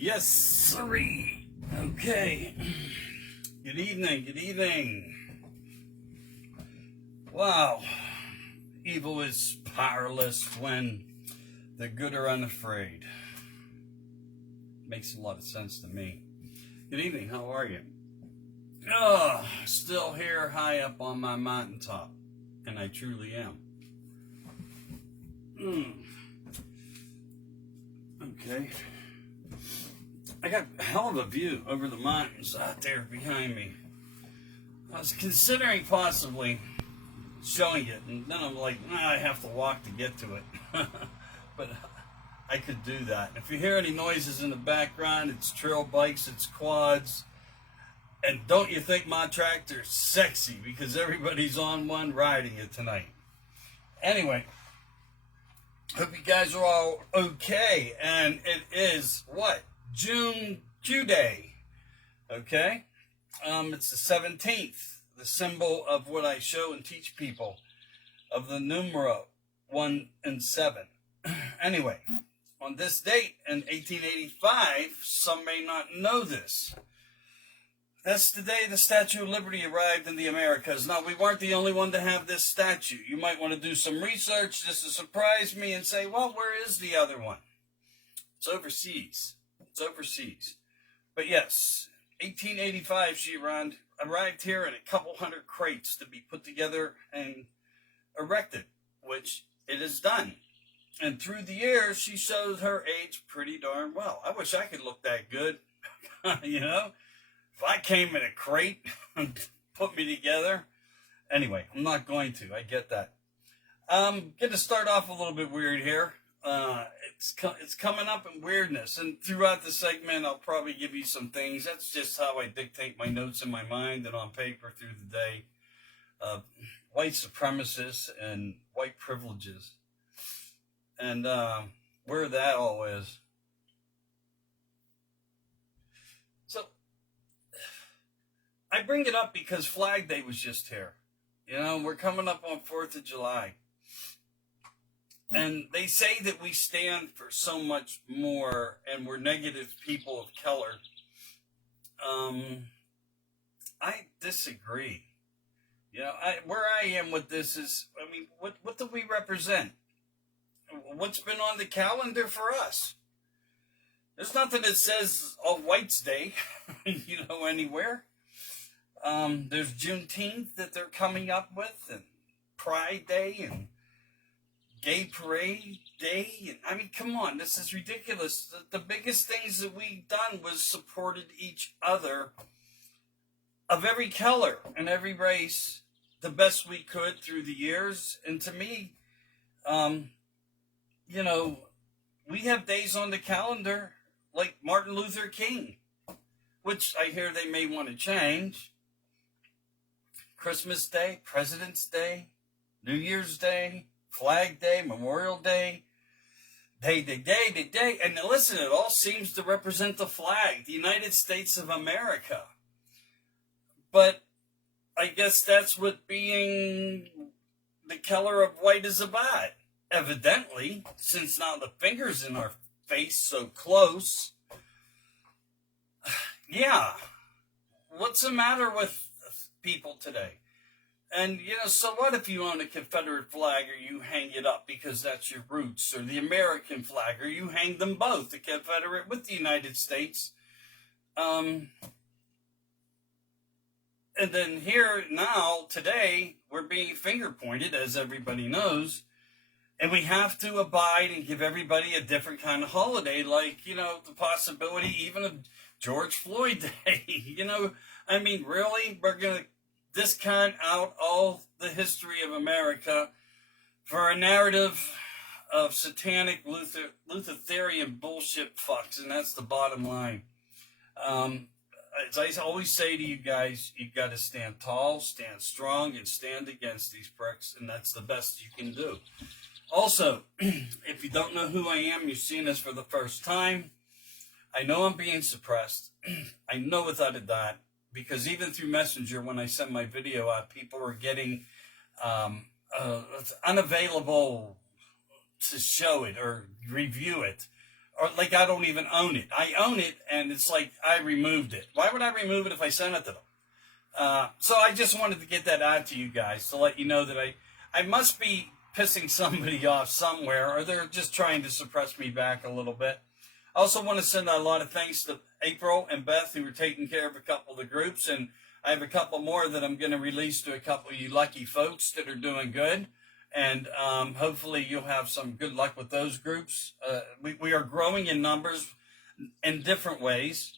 Yes, sirree. Okay. Good evening, good evening. Wow. Evil is powerless when the good are unafraid. Makes a lot of sense to me. Good evening, how are you? Oh, still here high up on my mountaintop. And I truly am. Okay. I got a hell of a view over the mountains out there behind me. I was considering possibly showing it, and then I'm like, I have to walk to get to it. But I could do that. If you hear any noises in the background, it's trail bikes, it's quads. And don't you think my tractor's sexy because everybody's on one riding it tonight. Anyway, hope you guys are all okay. And it is what? June Q Day. Okay? It's the 17th, the symbol of what I show and teach people of the numero 1 and 7. Anyway, on this date in 1885, some may not know this. That's the day the Statue of Liberty arrived in the Americas. Now, we weren't the only one to have this statue. You might want to do some research just to surprise me and say, well, where is the other one? It's overseas. It's overseas. But yes, 1885, she arrived here in a couple hundred crates to be put together and erected, which it is done. And through the years, she showed her age pretty darn well. I wish I could look that good, you know? If I came in a crate and put me together. Anyway, I'm not going to. I get that. I'm going to start off a little bit weird here. It's coming up in weirdness. And throughout the segment, I'll probably give you some things. That's just how I dictate my notes in my mind and on paper through the day. White supremacists and white privileges. And where that all is. So, I bring it up because Flag Day was just here. You know, we're coming up on 4th of July. And they say that we stand for so much more and we're negative people of color. I disagree. You know, where I am with this is, I mean, what do we represent? What's been on the calendar for us? There's nothing that says All Whites Day, you know, anywhere. There's Juneteenth that they're coming up with, and Pride Day, and Gay Parade Day. And I mean, come on, this is ridiculous. The biggest things that we've done was supported each other of every color and every race the best we could through the years. And to me, you know, we have days on the calendar like Martin Luther King, which I hear they may want to change. Christmas Day, President's Day, New Year's Day, Flag Day, Memorial Day, day. And listen, it all seems to represent the flag, the United States of America. But I guess that's what being the color of white is about. Evidently, since now the finger's in our face so close. Yeah. What's the matter with people today? And, you know, so what if you own a Confederate flag or you hang it up because that's your roots, or the American flag, or you hang them both, the Confederate with the United States? And then here now, today, we're being finger pointed, as everybody knows, and we have to abide and give everybody a different kind of holiday, like, you know, the possibility even of George Floyd Day. You know, I mean, really? We're going to discount out all the history of America for a narrative of satanic Luciferian bullshit fucks, and that's the bottom line. As I always say to you guys, you've got to stand tall, stand strong, and stand against these pricks, and that's the best you can do. Also, if you don't know who I am, you're seeing this for the first time, I know I'm being suppressed. I know without a doubt, because even through Messenger, when I send my video out, people are getting unavailable to show it or review it or like I don't even own it. I own it, and it's like I removed it. Why would I remove it if I sent it to them? So I just wanted to get that out to you guys to let you know that I must be pissing somebody off somewhere, or they're just trying to suppress me back a little bit. I also want to send a lot of thanks to April and Beth, who were taking care of a couple of the groups, and I have a couple more that I'm going to release to a couple of you lucky folks that are doing good, and hopefully you'll have some good luck with those groups. We are growing in numbers in different ways.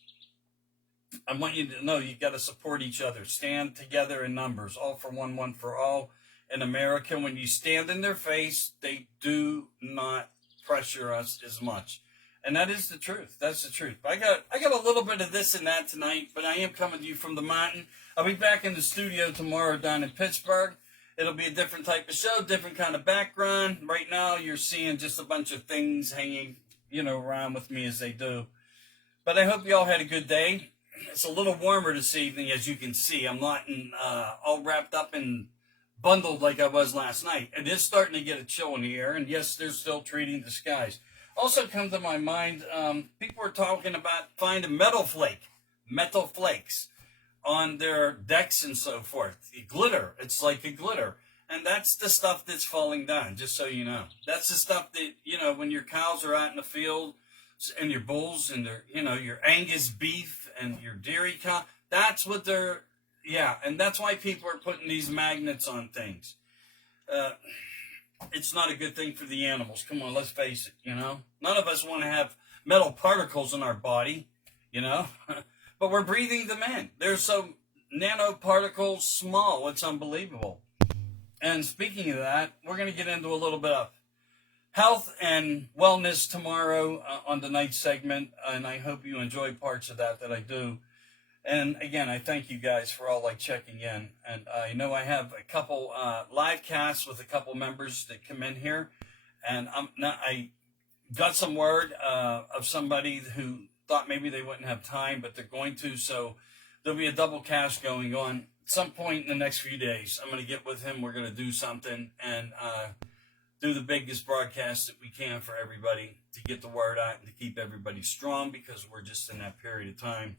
I want you to know you got to support each other. Stand together in numbers. All for one, one for all. In America, when you stand in their face, they do not pressure us as much. And that is the truth. That's the truth. I got a little bit of this and that tonight, but I am coming to you from the mountain. I'll be back in the studio tomorrow down in Pittsburgh. It'll be a different type of show, different kind of background. Right now, you're seeing just a bunch of things hanging, around with me as they do. But I hope you all had a good day. It's a little warmer this evening, as you can see. I'm not all wrapped up and bundled like I was last night. It is starting to get a chill in the air, and yes, they're still treating the skies. Also come to my mind, people are talking about finding metal flakes on their decks and so forth. The glitter, it's like a glitter. And that's the stuff that's falling down, just so you know. That's the stuff that, when your cows are out in the field and your bulls and your Angus beef and your dairy cow, that's what and that's why people are putting these magnets on things. It's not a good thing for the animals. Come on, let's face it, None of us want to have metal particles in our body, but we're breathing them in. They're so nanoparticles small, it's unbelievable. And speaking of that, we're going to get into a little bit of health and wellness tomorrow on the night segment, and I hope you enjoy parts of that I do. And again, I thank you guys for all checking in. And I know I have a couple live casts with a couple members that come in here, and I got some word of somebody who thought maybe they wouldn't have time, but they're going to. So there'll be a double cast going on at some point in the next few days. I'm going to get with him. We're going to do something and do the biggest broadcast that we can for everybody to get the word out and to keep everybody strong, because we're just in that period of time.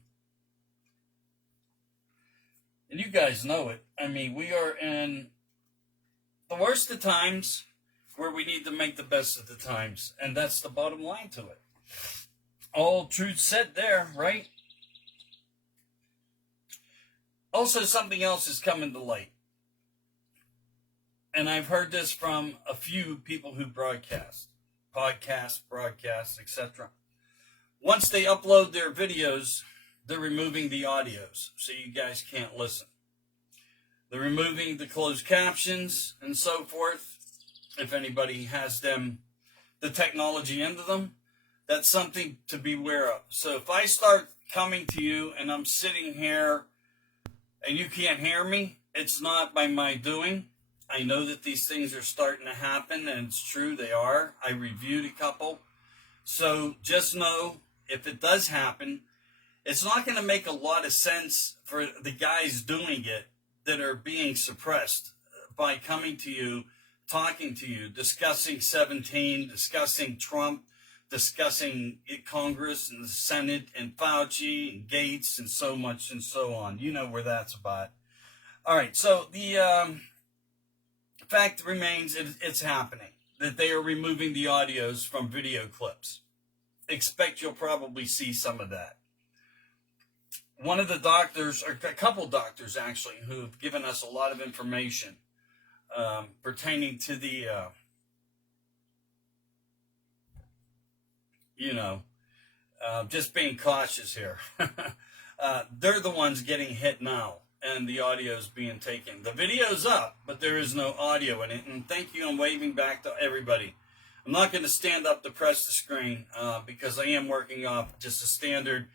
And you guys know it. I mean, we are in the worst of times where we need to make the best of the times. And that's the bottom line to it. All truth said there, right? Also, something else is coming to light. And I've heard this from a few people who broadcast, etc. Once they upload their videos, they're removing the audios, so you guys can't listen. They're removing the closed captions and so forth. If anybody has the technology into them, that's something to be aware of. So if I start coming to you and I'm sitting here and you can't hear me, it's not by my doing. I know that these things are starting to happen, and it's true, they are. I reviewed a couple. So just know, if it does happen, it's not going to make a lot of sense for the guys doing it that are being suppressed by coming to you, talking to you, discussing 17, discussing Trump, discussing Congress and the Senate and Fauci and Gates and so much and so on. You know where that's about. All right, so the fact remains it's happening, that they are removing the audios from video clips. Expect you'll probably see some of that. One of the doctors, or a couple doctors actually, who have given us a lot of information pertaining to the, just being cautious here. They're the ones getting hit now, and the audio is being taken. The video's up, but there is no audio in it. And thank you, I'm waving back to everybody. I'm not going to stand up to press the screen because I am working off just a standard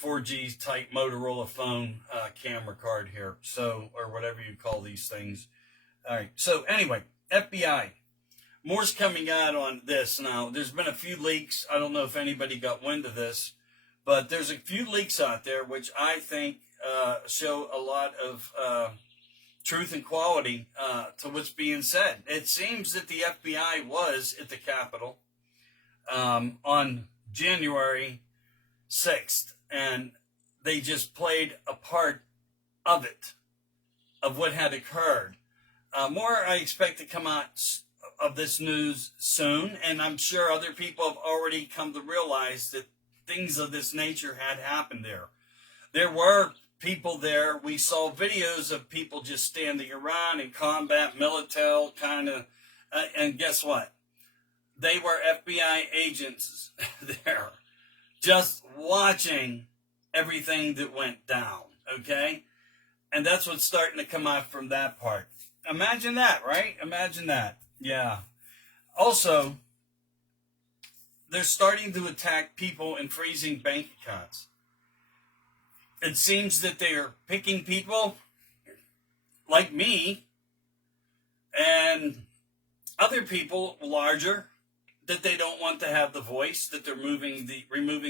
4G type Motorola phone camera card here, so, or whatever you call these things. All right, so anyway, FBI. More's coming out on this now. There's been a few leaks. I don't know if anybody got wind of this, but there's a few leaks out there which I think show a lot of truth and quality to what's being said. It seems that the FBI was at the Capitol on January 6th, and they just played a part of it, of what had occurred. More I expect to come out of this news soon, and I'm sure other people have already come to realize that things of this nature had happened there. There were people there. We saw videos of people just standing around in combat, military kind of, and guess what? They were FBI agents there, just watching everything that went down, okay? And that's what's starting to come out from that part. Imagine that, right? Imagine that. Yeah. Also, they're starting to attack people and freezing bank accounts. It seems that they are picking people like me and other people larger that they don't want to have the voice, that they're removing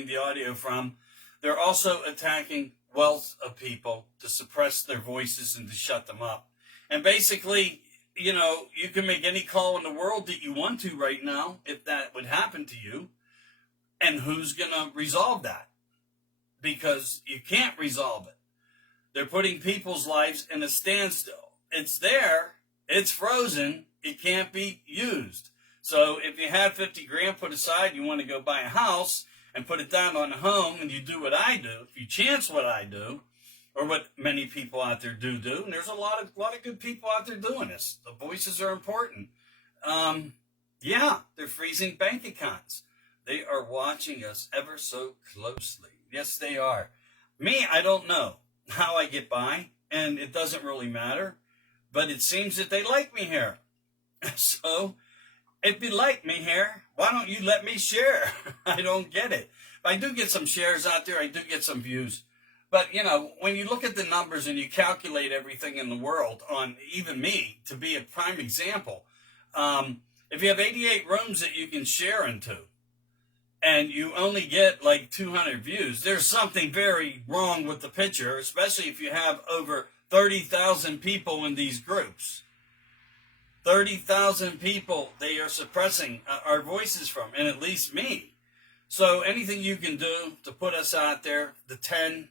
the audio from. They're also attacking wealth of people to suppress their voices and to shut them up. And basically, you know, you can make any call in the world that you want to right now, if that would happen to you. And who's going to resolve that? Because you can't resolve it. They're putting people's lives in a standstill. It's there. It's frozen. It can't be used. So if you have 50 grand put aside, you want to go buy a house and put it down on a home, and you do what I do, if you chance what I do, or what many people out there do, and there's a lot of good people out there doing this. The voices are important. Yeah, they're freezing bank accounts. They are watching us ever so closely. Yes, they are. Me, I don't know how I get by, and it doesn't really matter, but it seems that they like me here. So, if you like me here, why don't you let me share? I don't get it. I do get some shares out there. I do get some views. But, you know, when you look at the numbers and you calculate everything in the world on even me, to be a prime example, if you have 88 rooms that you can share into and you only get like 200 views, there's something very wrong with the picture, especially if you have over 30,000 people in these groups. 30,000 people they are suppressing our voices from, and at least me. So anything you can do to put us out there, the 10,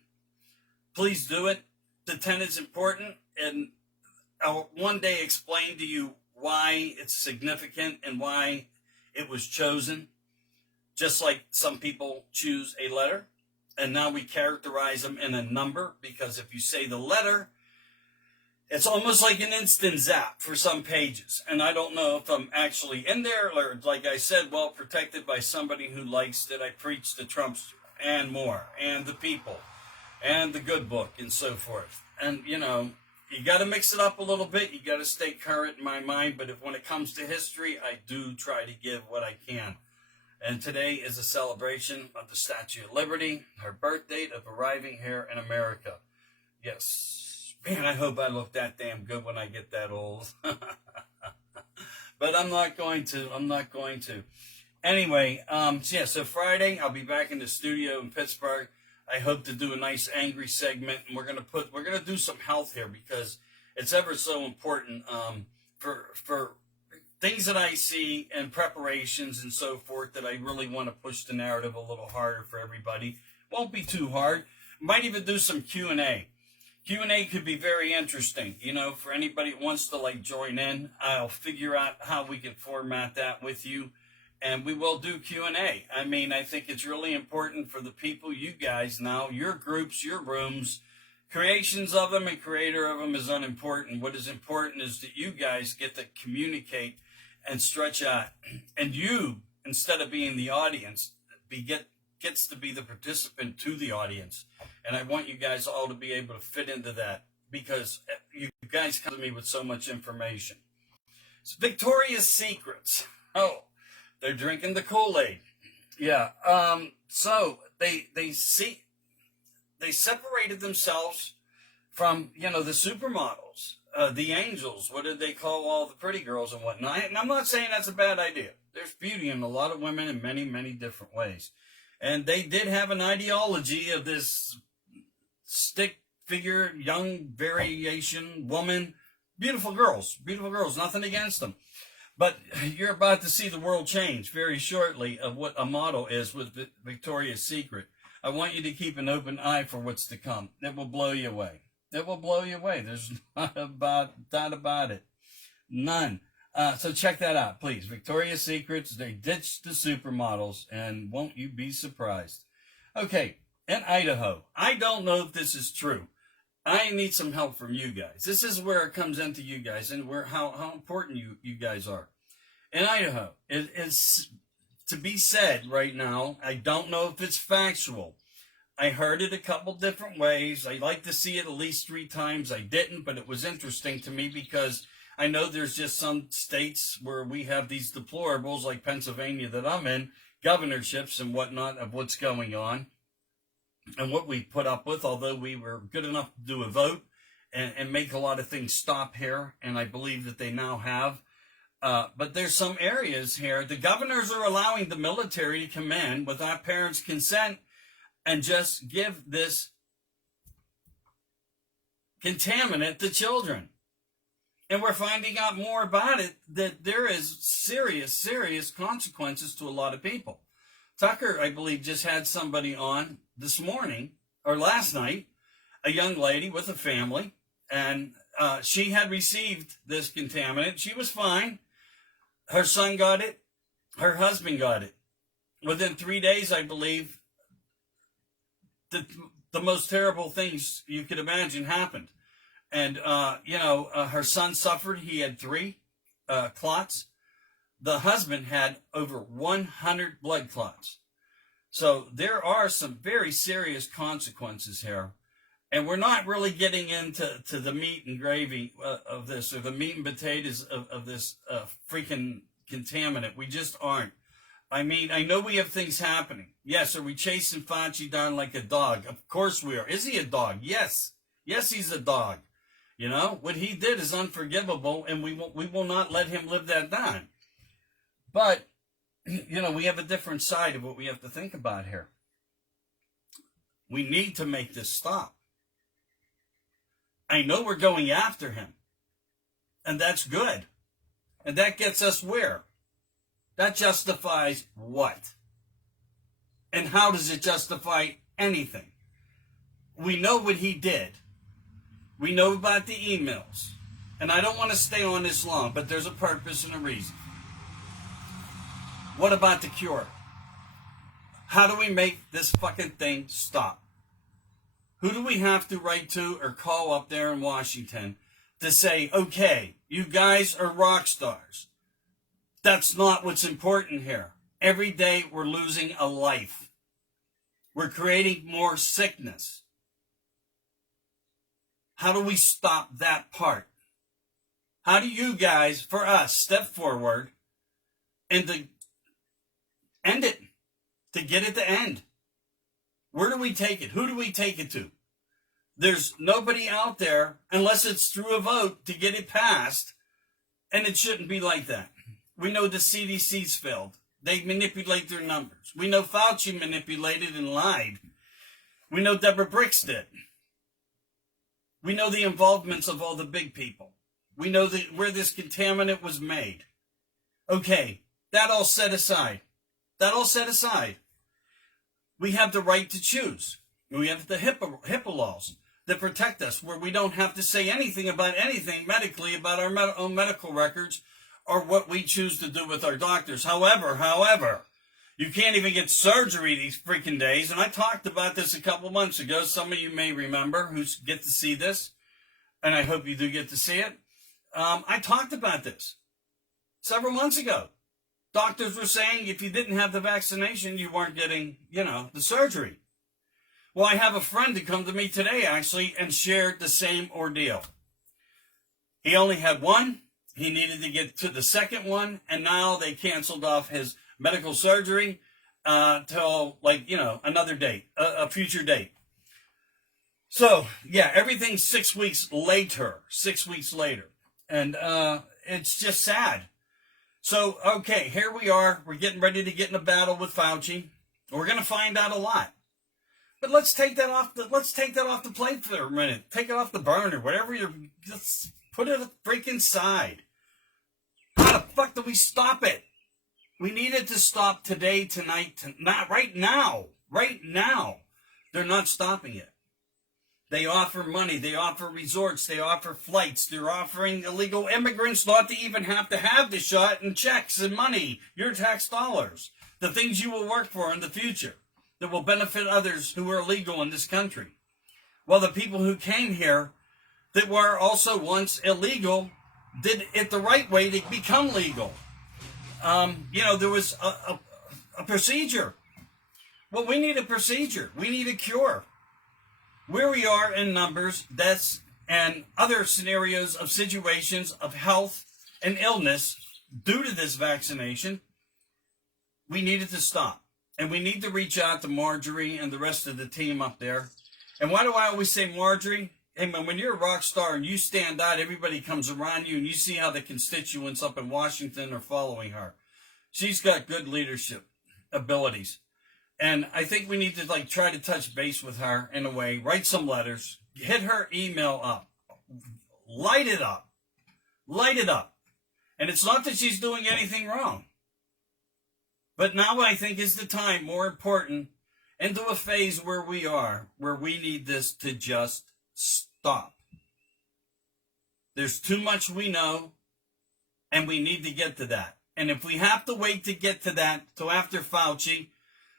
please do it. The 10 is important, and I'll one day explain to you why it's significant and why it was chosen. Just like some people choose a letter, and now we characterize them in a number, because if you say the letter, it's almost like an instant zap for some pages. And I don't know if I'm actually in there, or like I said, well protected by somebody who likes that I preach the Trumps and more, and the people, and the good book, and so forth. And, you know, you got to mix it up a little bit. You got to stay current in my mind. But when it comes to history, I do try to give what I can. And today is a celebration of the Statue of Liberty, her birth date of arriving here in America. Yes. Man, I hope I look that damn good when I get that old. But I'm not going to. Anyway, so Friday, I'll be back in the studio in Pittsburgh. I hope to do a nice angry segment, and we're gonna do some health here, because it's ever so important for things that I see and preparations and so forth, that I really want to push the narrative a little harder for everybody. Won't be too hard. Might even do some Q&A. Q&A could be very interesting, you know, for anybody who wants to like join in. I'll figure out how we can format that with you, and we will do Q&A. I mean, I think it's really important for the people, you guys now, your groups, your rooms. Creations of them and creator of them is unimportant. What is important is that you guys get to communicate and stretch out, and you, instead of being the audience, gets to be the participant to the audience. And I want you guys all to be able to fit into that, because you guys come to me with so much information. It's Victoria's Secrets. Oh, they're drinking the Kool-Aid. Yeah. So they separated themselves from, you know, the supermodels, the angels. What did they call all the pretty girls and whatnot? And I'm not saying that's a bad idea. There's beauty in a lot of women in many, many different ways. And they did have an ideology of this stick figure, young variation woman. Beautiful girls, nothing against them. But you're about to see the world change very shortly of what a model is with Victoria's Secret. I want you to keep an open eye for what's to come. It will blow you away. It will blow you away. There's not doubt about it. None. So check that out, please. Victoria's Secrets, they ditched the supermodels, and won't you be surprised? Okay, in Idaho, I don't know if this is true. I need some help from you guys. This is where it comes into you guys and where how important you guys are. In Idaho, it is to be said right now, I don't know if it's factual. I heard it a couple different ways. I like to see it at least 3 times. I didn't, but it was interesting to me because I know there's just some states where we have these deplorables like Pennsylvania that I'm in, governorships and whatnot of what's going on and what we put up with, although we were good enough to do a vote and make a lot of things stop here, and I believe that they now have. But there's some areas here, the governors are allowing the military to come in without parents' consent and just give this contaminant to children. And we're finding out more about it, that there is serious consequences to a lot of people. Tucker, I believe, just had somebody on this morning, or last night, a young lady with a family, and she had received this contaminant. She was fine. Her son got it. Her husband got it. Within 3 days, I believe, the most terrible things you could imagine happened. And, her son suffered. He had 3 clots. The husband had over 100 blood clots. So there are some very serious consequences here. And we're not really getting into the meat and gravy of this, or the meat and potatoes of this freaking contaminant. We just aren't. I mean, I know we have things happening. Yes, are we chasing Fauci down like a dog? Of course we are. Is he a dog? Yes. Yes, he's a dog. You know, what he did is unforgivable, and we will not let him live that down. But, we have a different side of what we have to think about here. We need to make this stop. I know we're going after him, and that's good. And that gets us where? That justifies what? And how does it justify anything? We know what he did. We know about the emails. And I don't want to stay on this long, but there's a purpose and a reason. What about the cure? How do we make this fucking thing stop? Who do we have to write to or call up there in Washington to say, okay, you guys are rock stars? That's not what's important here. Every day we're losing a life. We're creating more sickness. How do we stop that part? How do you guys, for us, step forward and to end it, to get it to end? Where do we take it? Who do we take it to? There's nobody out there, unless it's through a vote, to get it passed, and it shouldn't be like that. We know the CDC's failed. They manipulate their numbers. We know Fauci manipulated and lied. We know Deborah Bricks did. We know the involvements of all the big people. We know where this contaminant was made. Okay, that all set aside. We have the right to choose. We have the HIPAA laws that protect us, where we don't have to say anything about anything medically about our own medical records or what we choose to do with our doctors. However, you can't even get surgery these freaking days. And I talked about this a couple months ago. Some of you may remember who get to see this, and I hope you do get to see it. I talked about this several months ago. Doctors were saying if you didn't have the vaccination, you weren't getting, the surgery. Well, I have a friend who come to me today, actually, and shared the same ordeal. He only had one. He needed to get to the second one, and now they canceled off his medical surgery till, another date, a future date. So, yeah, everything's 6 weeks later. And it's just sad. So, okay, here we are. We're getting ready to get in a battle with Fauci. We're going to find out a lot. But let's take that off the plate for a minute. Take it off the burner. Whatever let's put it freaking side. How the fuck do we stop it? We need it to stop today, tonight, not right now. Right now. They're not stopping it. They offer money. They offer resorts. They offer flights. They're offering illegal immigrants not to even have to have the shot and checks and money, your tax dollars, the things you will work for in the future that will benefit others who are illegal in this country. While the people who came here that were also once illegal did it the right way to become legal. There was a procedure. Well, we need a procedure. We need a cure. Where we are in numbers, deaths, and other scenarios of situations of health and illness due to this vaccination, we need it to stop. And we need to reach out to Marjorie and the rest of the team up there. And why do I always say Marjorie? Hey, man, when you're a rock star and you stand out, everybody comes around you, and you see how the constituents up in Washington are following her. She's got good leadership abilities. And I think we need to try to touch base with her in a way, write some letters, hit her email up, light it up. And it's not that she's doing anything wrong. But now I think is the time, more important, into a phase where we are, where we need this to just stop. There's too much we know, and we need to get to that. And if we have to wait to get to that till after Fauci,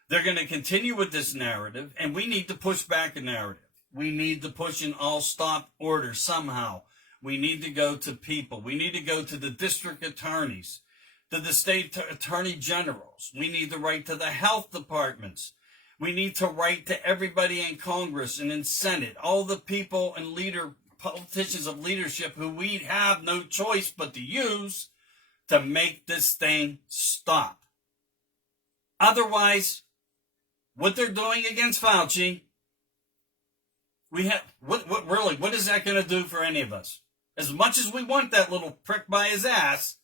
they're going to continue with this narrative, and we need to push back a narrative. We need to push an all-stop order somehow. We need to go to people. We need to go to the district attorneys, to the state attorney generals. We need to write to the health departments. We need to write to everybody in Congress and in Senate, all the people and politicians of leadership who we have no choice but to use to make this thing stop. Otherwise, what they're doing against Fauci, what is that going to do for any of us? As much as we want that little prick by his ass,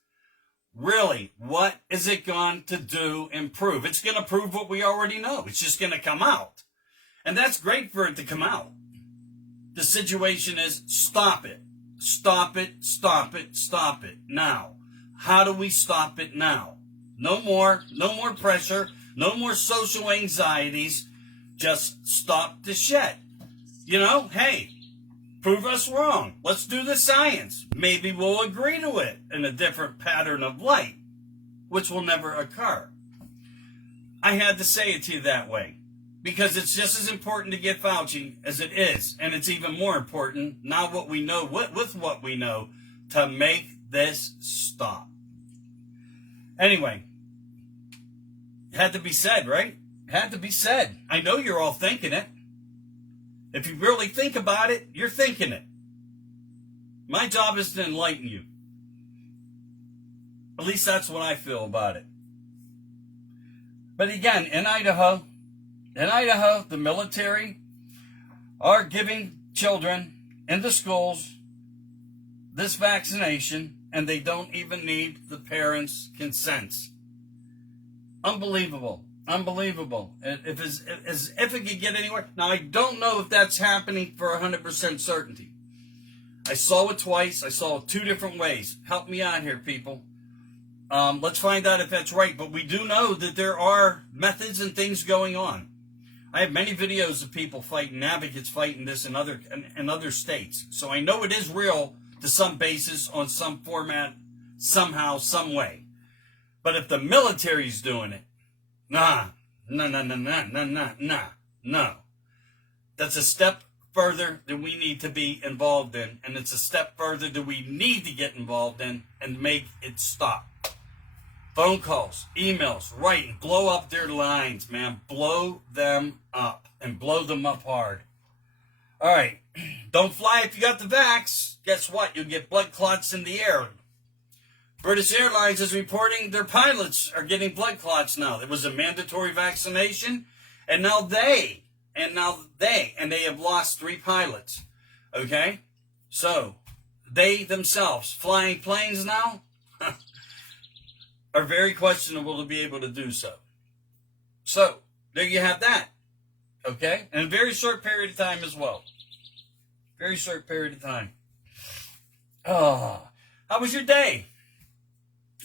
really, what is it going to do and prove? It's going to prove what we already know. It's just going to come out. And that's great for it to come out. The situation is stop it. Stop it, stop it, stop it. Now. How do we stop it now? No more pressure. No more social anxieties. Just stop the shit. Hey, prove us wrong. Let's do the science. Maybe we'll agree to it in a different pattern of light, which will never occur. I had to say it to you that way because it's just as important to get Fauci as it is. And it's even more important now what we know, with what we know, to make this stop. Anyway, had to be said, right? Had to be said. I know you're all thinking it. If you really think about it, you're thinking it. My job is to enlighten you. At least that's what I feel about it. But again, in Idaho, the military are giving children in the schools this vaccination, and they don't even need the parents' consent. Unbelievable. If it could get anywhere. Now, I don't know if that's happening for 100% certainty. I saw it twice. I saw it two different ways. Help me out here, people. Let's find out if that's right. But we do know that there are methods and things going on. I have many videos of people fighting, advocates fighting this in other states. So I know it is real to some basis, on some format, somehow, some way. But if the military's doing it, no. That's a step further than we need to be involved in, and it's a step further that we need to get involved in and make it stop. Phone calls, emails, writing, blow up their lines, man. Blow them up, and blow them up hard. All right, don't fly if you got the vax. Guess what? You'll get blood clots in the air. British Airlines is reporting their pilots are getting blood clots now. There was a mandatory vaccination, and they have lost 3 pilots. Okay? So, they themselves, flying planes now, are very questionable to be able to do so. So, there you have that. Okay? And a very short period of time as well. Very short period of time. Oh, how was your day?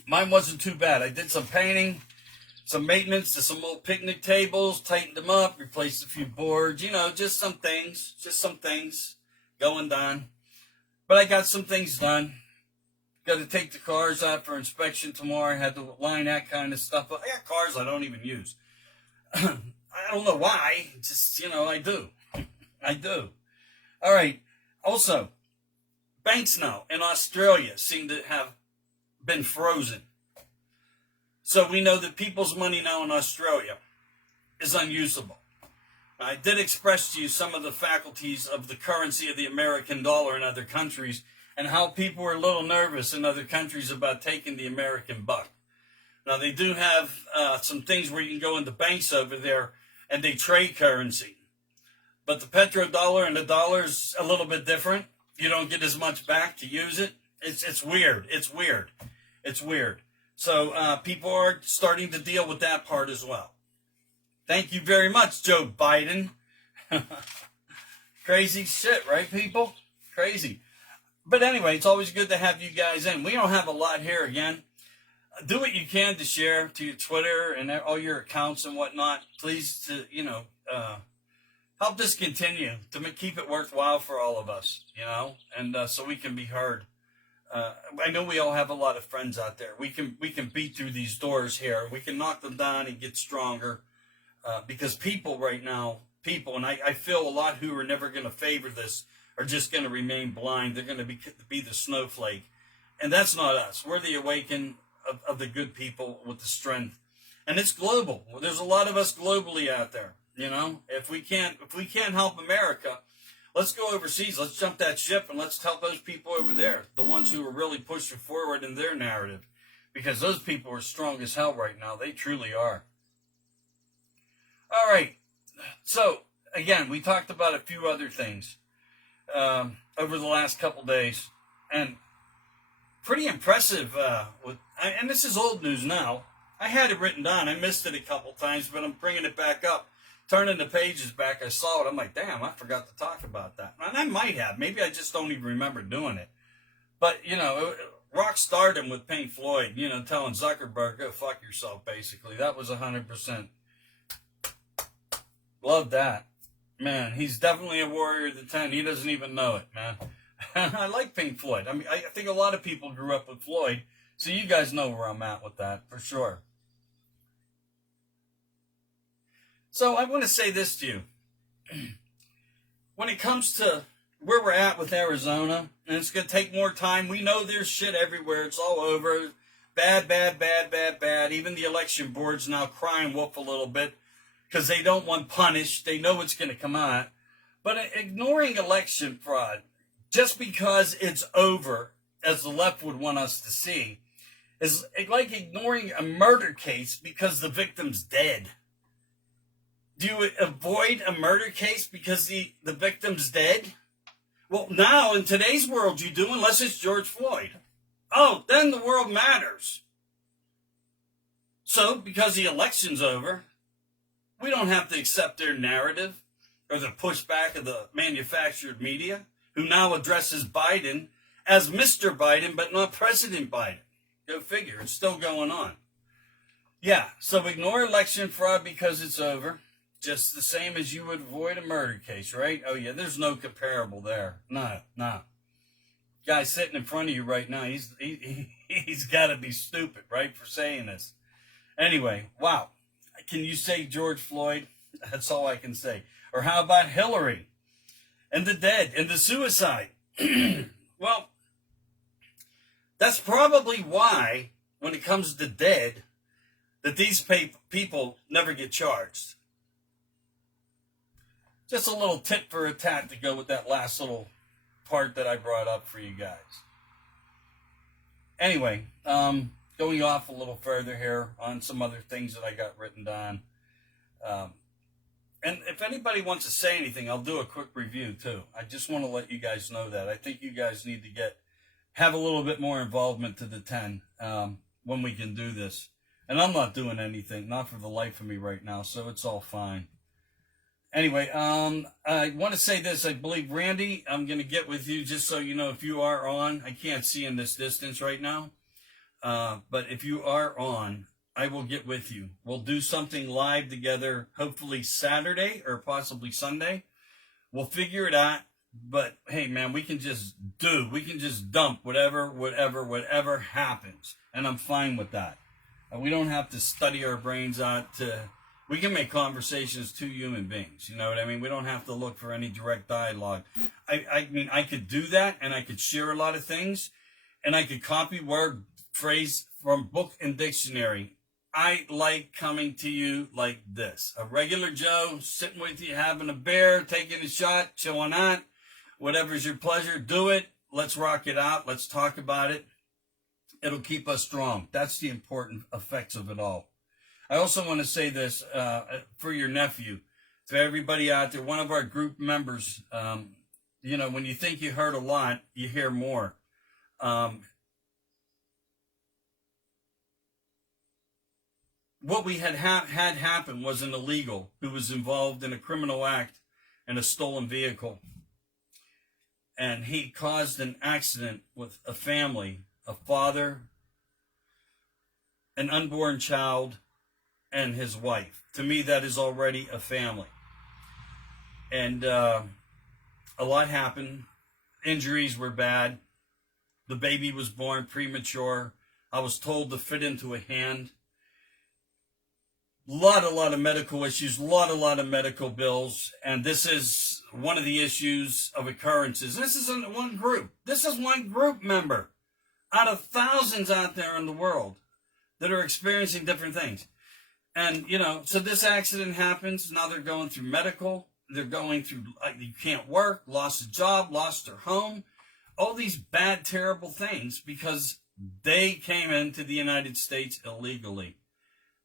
Mine wasn't too bad. I did some painting, some maintenance to some old picnic tables, tightened them up, replaced a few boards, just some things going done. But I got some things done. Got to take the cars out for inspection tomorrow. I had to line that kind of stuff up. I got cars I don't even use. I don't know why. Just, I do. I do. All right. Also, banks now in Australia seem to have been frozen. So we know that people's money now in Australia is unusable. I did express to you some of the faculties of the currency of the American dollar in other countries and how people were a little nervous in other countries about taking the American buck. Now, they do have some things where you can go into banks over there and they trade currency. But the petrodollar and the dollar is a little bit different. You don't get as much back to use it. It's weird. It's weird. So people are starting to deal with that part as well. Thank you very much, Joe Biden. Crazy shit, right, people? Crazy. But anyway, it's always good to have you guys in. We don't have a lot here again. Do what you can to share to your Twitter and all your accounts and whatnot. Please, to help this continue to keep it worthwhile for all of us, and so we can be heard. I know we all have a lot of friends out there. We can beat through these doors here. We can knock them down and get stronger because people right now, and I feel a lot who are never going to favor this are just going to remain blind. They're going to be the snowflake. And that's not us. We're the awaken of the good people with the strength. And it's global. There's a lot of us globally out there. If we can't help America, let's go overseas. Let's jump that ship and let's help those people over there, the ones who are really pushing forward in their narrative, because those people are strong as hell right now. They truly are. All right. So, again, we talked about a few other things over the last couple days, and pretty impressive. And this is old news now. I had it written down. I missed it a couple times, but I'm bringing it back up. Turning the pages back, I saw it. I'm like, damn, I forgot to talk about that. And I might have. Maybe I just don't even remember doing it. But, rock stardom with Pink Floyd, telling Zuckerberg, go fuck yourself, basically. That was 100%. Love that. Man, he's definitely a warrior of the 10. He doesn't even know it, man. I like Pink Floyd. I mean, I think a lot of people grew up with Floyd, so you guys know where I'm at with that, for sure. So I want to say this to you. When it comes to where we're at with Arizona, and it's going to take more time, we know there's shit everywhere. It's all over. Bad, bad, bad, bad, bad. Even the election board's now crying wolf a little bit because they don't want punished. They know it's going to come out. But ignoring election fraud, just because it's over, as the left would want us to see, is like ignoring a murder case because the victim's dead. Do you avoid a murder case because the victim's dead? Well, now, in today's world, you do, unless it's George Floyd. Oh, then the world matters. So, because the election's over, we don't have to accept their narrative or the pushback of the manufactured media, who now addresses Biden as Mr. Biden, but not President Biden. Go figure, it's still going on. Yeah, so ignore election fraud because it's over. Just the same as you would avoid a murder case, right? Oh, yeah, there's no comparable there. No. Guy sitting in front of you right now, he's got to be stupid, right, for saying this. Anyway, wow. Can you say George Floyd? That's all I can say. Or how about Hillary and the dead and the suicide? Well, that's probably why, when it comes to dead, that these people never get charged. Just a little tit for a tat to go with that last little part that I brought up for you guys. Anyway, going off a little further here on some other things that I got written down. And if anybody wants to say anything, I'll do a quick review too. I just want to let you guys know that. I think you guys need to have a little bit more involvement to the 10 when we can do this. And I'm not doing anything, not for the life of me right now, so it's all fine. Anyway, I want to say this. I believe, Randy, I'm going to get with you just so you know if you are on. I can't see in this distance right now. But if you are on, I will get with you. We'll do something live together, hopefully Saturday or possibly Sunday. We'll figure it out. But hey, man, we can just dump whatever happens. And I'm fine with that. We don't have to study our brains out we can make conversations two human beings. You know what I mean? We don't have to look for any direct dialogue. I mean, I could do that, and I could share a lot of things, and I could copy word, phrase from book and dictionary. I like coming to you like this. A regular Joe, sitting with you, having a beer, taking a shot, chilling out. Whatever's your pleasure, do it. Let's rock it out. Let's talk about it. It'll keep us strong. That's the important effects of it all. I also want to say this for your nephew, to everybody out there, one of our group members, you know, when you think you heard a lot, you hear more. What we had happen was an illegal who was involved in a criminal act and a stolen vehicle. And he caused an accident with a family, a father, an unborn child, and his wife. To me, that is already a family. And a lot happened. Injuries were bad. The baby was born premature. I was told to fit into a hand. Lot of medical issues, lot of medical bills, and this is one of the issues of occurrences. This isn't one group. This is one group member out of thousands out there in the world that are experiencing different things. And, you know, so this accident happens. Now they're going through medical. They're going through, you can't work, lost a job, lost their home, all these bad, terrible things because they came into the United States illegally.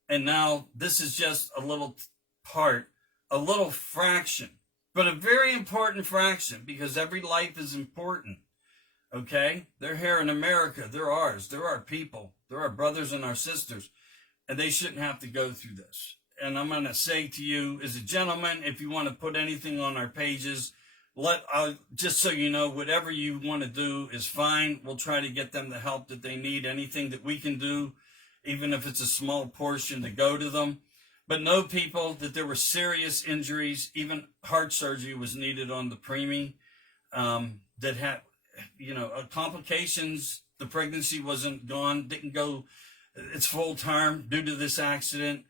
And now this is just a little part, a little fraction, but a very important fraction because every life is important. Okay? They're here in America. They're ours. They're our people. They're our brothers and our sisters. And they shouldn't have to go through this. And I'm going to say to you as a gentleman, if you want to put anything on our pages, just so you know, whatever you want to do is fine. We'll try to get them the help that they need. Anything that we can do, even if it's a small portion, to go to them. But know, people, that there were serious injuries. Even heart surgery was needed on the preemie that had, you know, complications. The pregnancy didn't go its full term due to this accident,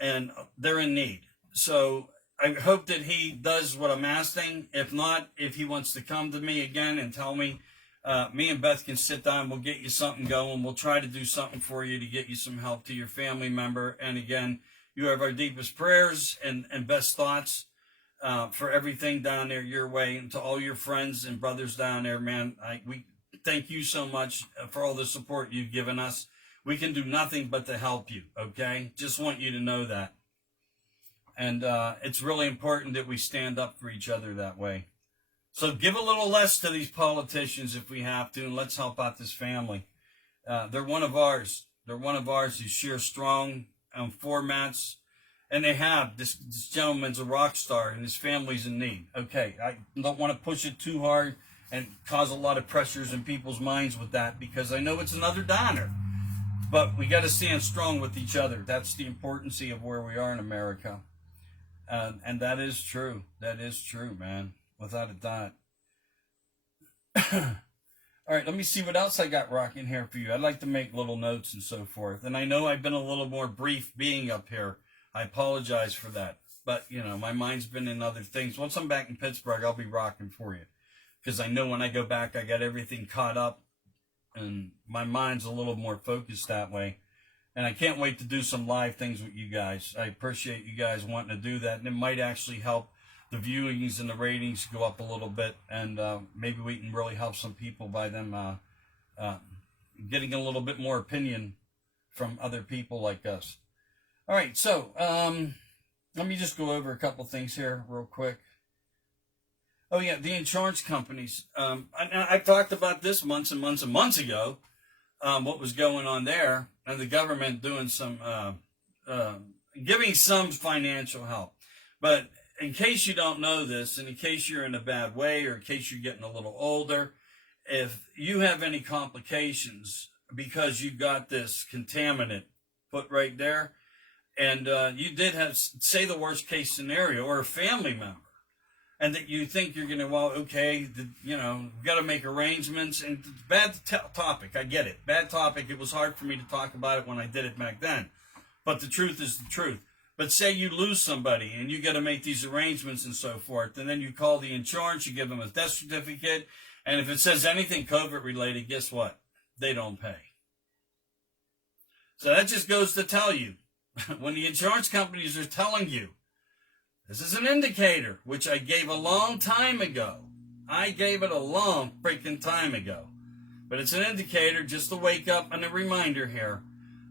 and they're in need. So I hope that he does what I'm asking. If not, if he wants to come to me again and tell me, me and Beth can sit down, we'll get you something going. We'll try to do something for you to get you some help to your family member. And again, you have our deepest prayers and best thoughts for everything down there your way. And to all your friends and brothers down there, man, we thank you so much for all the support you've given us. We can do nothing but to help you, okay? Just want you to know that. And it's really important that we stand up for each other that way. So give a little less to these politicians if we have to, and let's help out this family. They're one of ours. They're one of ours who share strong formats. And they have. This gentleman's a rock star, and his family's in need. Okay, I don't want to push it too hard and cause a lot of pressures in people's minds with that, because I know it's another downer. But we got to stand strong with each other. That's the importance of where we are in America. And that is true. That is true, man. Without a doubt. All right, let me see what else I got rocking here for you. I'd like to make little notes and so forth. And I know I've been a little more brief being up here. I apologize for that. But, you know, my mind's been in other things. Once I'm back in Pittsburgh, I'll be rocking for you. Because I know when I go back, I got everything caught up. And my mind's a little more focused that way. And I can't wait to do some live things with you guys. I appreciate you guys wanting to do that. And it might actually help the viewings and the ratings go up a little bit. And maybe we can really help some people by them getting a little bit more opinion from other people like us. All right, so let me just go over a couple things here real quick. Oh, yeah, the insurance companies. I've talked about this months and months and months ago, what was going on there, and the government doing some, giving some financial help. But in case you don't know this, and in case you're in a bad way, or in case you're getting a little older, if you have any complications because you got this contaminant put right there, and you did have, say, the worst case scenario, or a family member, and that you think you're going to, well, okay, we've got to make arrangements, and bad topic, I get it, bad topic, it was hard for me to talk about it when I did it back then, but the truth is the truth. But say you lose somebody, and you got to make these arrangements and so forth, and then you call the insurance, you give them a death certificate, and if it says anything COVID related, guess what? They don't pay. So that just goes to tell you, when the insurance companies are telling you, this is an indicator, which I gave a long time ago. I gave it a long freaking time ago. But it's an indicator, just to wake up and a reminder here,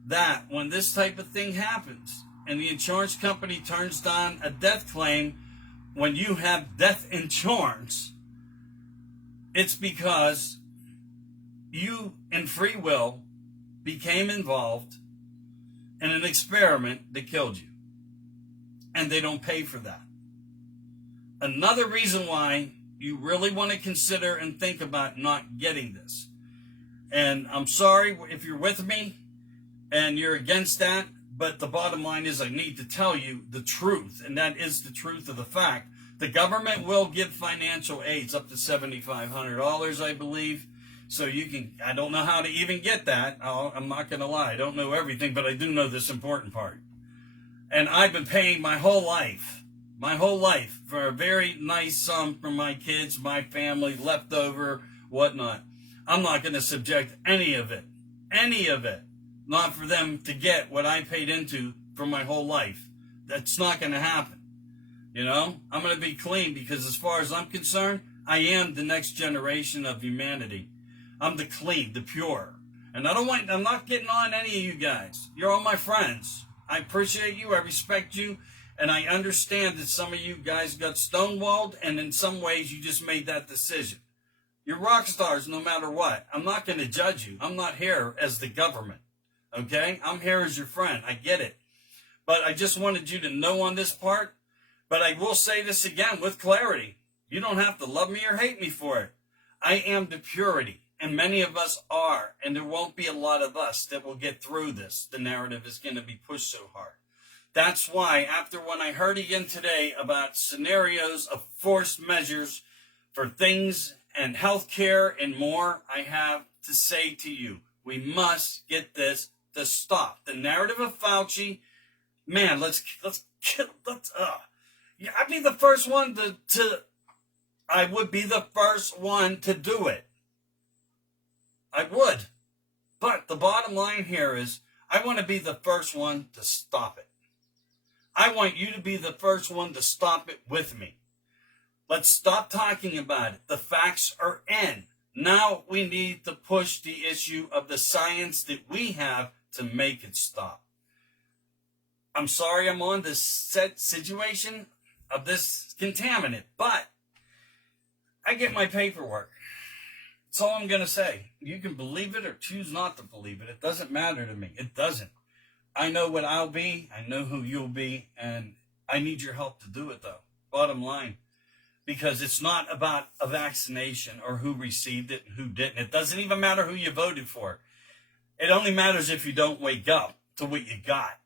that when this type of thing happens, and the insurance company turns down a death claim when you have death insurance, it's because you, in free will, became involved in an experiment that killed you. And they don't pay for that. Another reason why you really want to consider and think about not getting this. And I'm sorry if you're with me and you're against that, but the bottom line is I need to tell you the truth, and that is the truth of the fact. The government will give financial aids up to $7,500, I believe. So you can, I don't know how to even get that. I'm not going to lie. I don't know everything, but I do know this important part. And I've been paying my whole life for a very nice sum for my kids, my family, leftover, whatnot. I'm not going to subject any of it, not for them to get what I paid into for my whole life. That's not going to happen. I'm going to be clean, because as far as I'm concerned, I am the next generation of humanity. I'm the clean, the pure. And I'm not getting on any of you guys. You're all my friends. I appreciate you. I respect you. And I understand that some of you guys got stonewalled, and in some ways you just made that decision. You're rock stars no matter what. I'm not going to judge you. I'm not here as the government. Okay? I'm here as your friend. I get it. But I just wanted you to know on this part. But I will say this again with clarity. You don't have to love me or hate me for it. I am the purity. And many of us are. And there won't be a lot of us that will get through this. The narrative is going to be pushed so hard. That's why, after when I heard again today about scenarios of forced measures for things and healthcare and more, I have to say to you, we must get this to stop. The narrative of Fauci, man, I'd be the first one I would be the first one to do it. I would. But the bottom line here is, I want to be the first one to stop it. I want you to be the first one to stop it with me. Let's stop talking about it. The facts are in. Now we need to push the issue of the science that we have to make it stop. I'm sorry I'm on this situation of this contaminant, but I get my paperwork. That's all I'm going to say. You can believe it or choose not to believe it. It doesn't matter to me. It doesn't. I know what I'll be. I know who you'll be. And I need your help to do it, though. Bottom line. Because it's not about a vaccination or who received it and who didn't. It doesn't even matter who you voted for. It only matters if you don't wake up to what you got.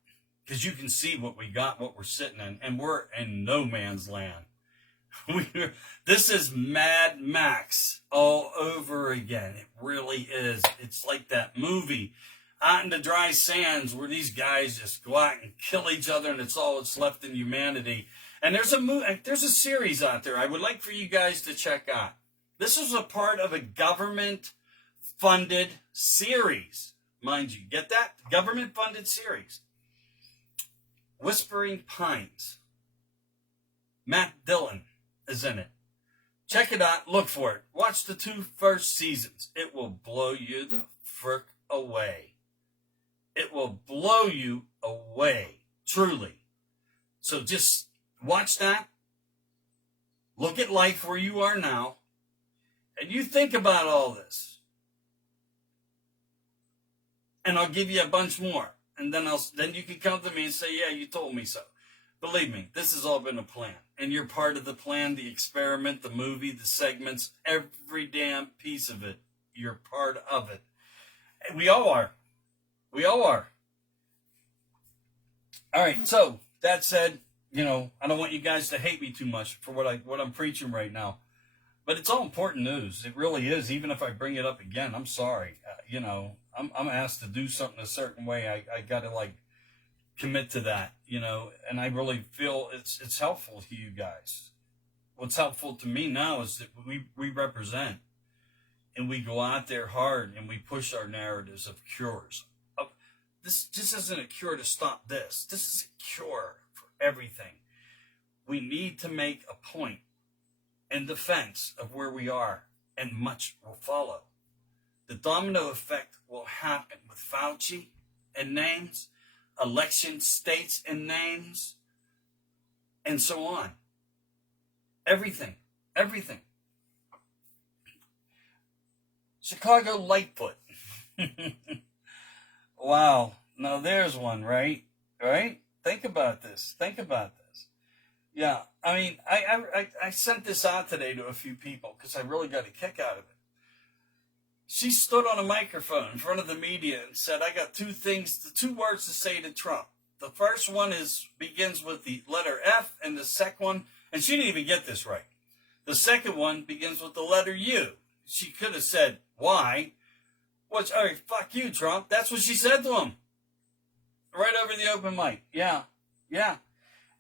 Because you can see what we got, what we're sitting in. And we're in no man's land. This is Mad Max all over again. It really is. It's like that movie, Out in the Dry Sands, where these guys just go out and kill each other, and it's all that's left in humanity. And there's a series out there I would like for you guys to check out. This is a part of a government-funded series. Mind you, get that? Government-funded series. Whispering Pines. Matt Dillon is in it. Check it out. Look for it. Watch the 2 first seasons. It will blow you the frick away. It will blow you away. Truly. So just watch that. Look at life where you are now. And you think about all this. And I'll give you a bunch more. And then you can come to me and say, yeah, you told me so. Believe me, this has all been a plan. And you're part of the plan, the experiment, the movie, the segments, every damn piece of it. You're part of it. We all are. We all are. All right. So that said, I don't want you guys to hate me too much for what I'm preaching right now, but it's all important news. It really is. Even if I bring it up again, I'm sorry. I'm asked to do something a certain way. I got to commit to that, and I really feel it's helpful to you guys. What's helpful to me now is that we represent and we go out there hard and we push our narratives of cures. This isn't a cure to stop this. This is a cure for everything. We need to make a point in defense of where we are, and much will follow. The domino effect will happen with Fauci and names, election states and names, and so on. Everything. Chicago Lightfoot. Wow. Now there's one, right? Right? Think about this. Yeah. I mean, I sent this out today to a few people because I really got a kick out of it. She stood on a microphone in front of the media and said, I got two words to say to Trump. The first one begins with the letter F, and the second one, and she didn't even get this right. The second one begins with the letter U. She could have said Y, which, all right, fuck you, Trump. That's what she said to him. Right over the open mic. Yeah.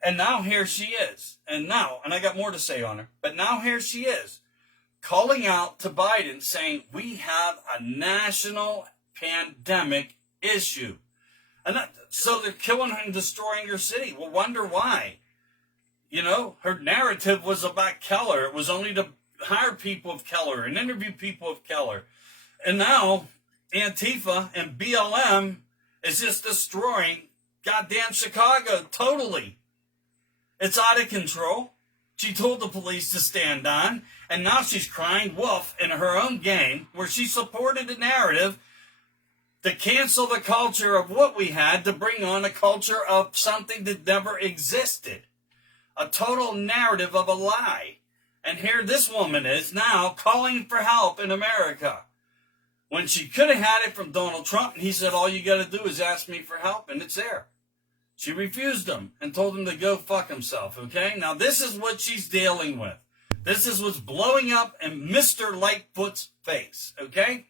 And now here she is. And I got more to say on her, but now here she is, calling out to Biden saying, we have a national pandemic issue. So they're killing her and destroying her city. We'll wonder why. Her narrative was about Keller. It was only to hire people of Keller and interview people of Keller. And now Antifa and BLM is just destroying goddamn Chicago totally. It's out of control. She told the police to stand on, and now she's crying wolf in her own game where she supported a narrative to cancel the culture of what we had to bring on a culture of something that never existed. A total narrative of a lie. And here this woman is now calling for help in America, when she could have had it from Donald Trump, and he said, all you got to do is ask me for help, and it's there. She refused him and told him to go fuck himself, okay? Now, this is what she's dealing with. This is what's blowing up in Mr. Lightfoot's face, okay?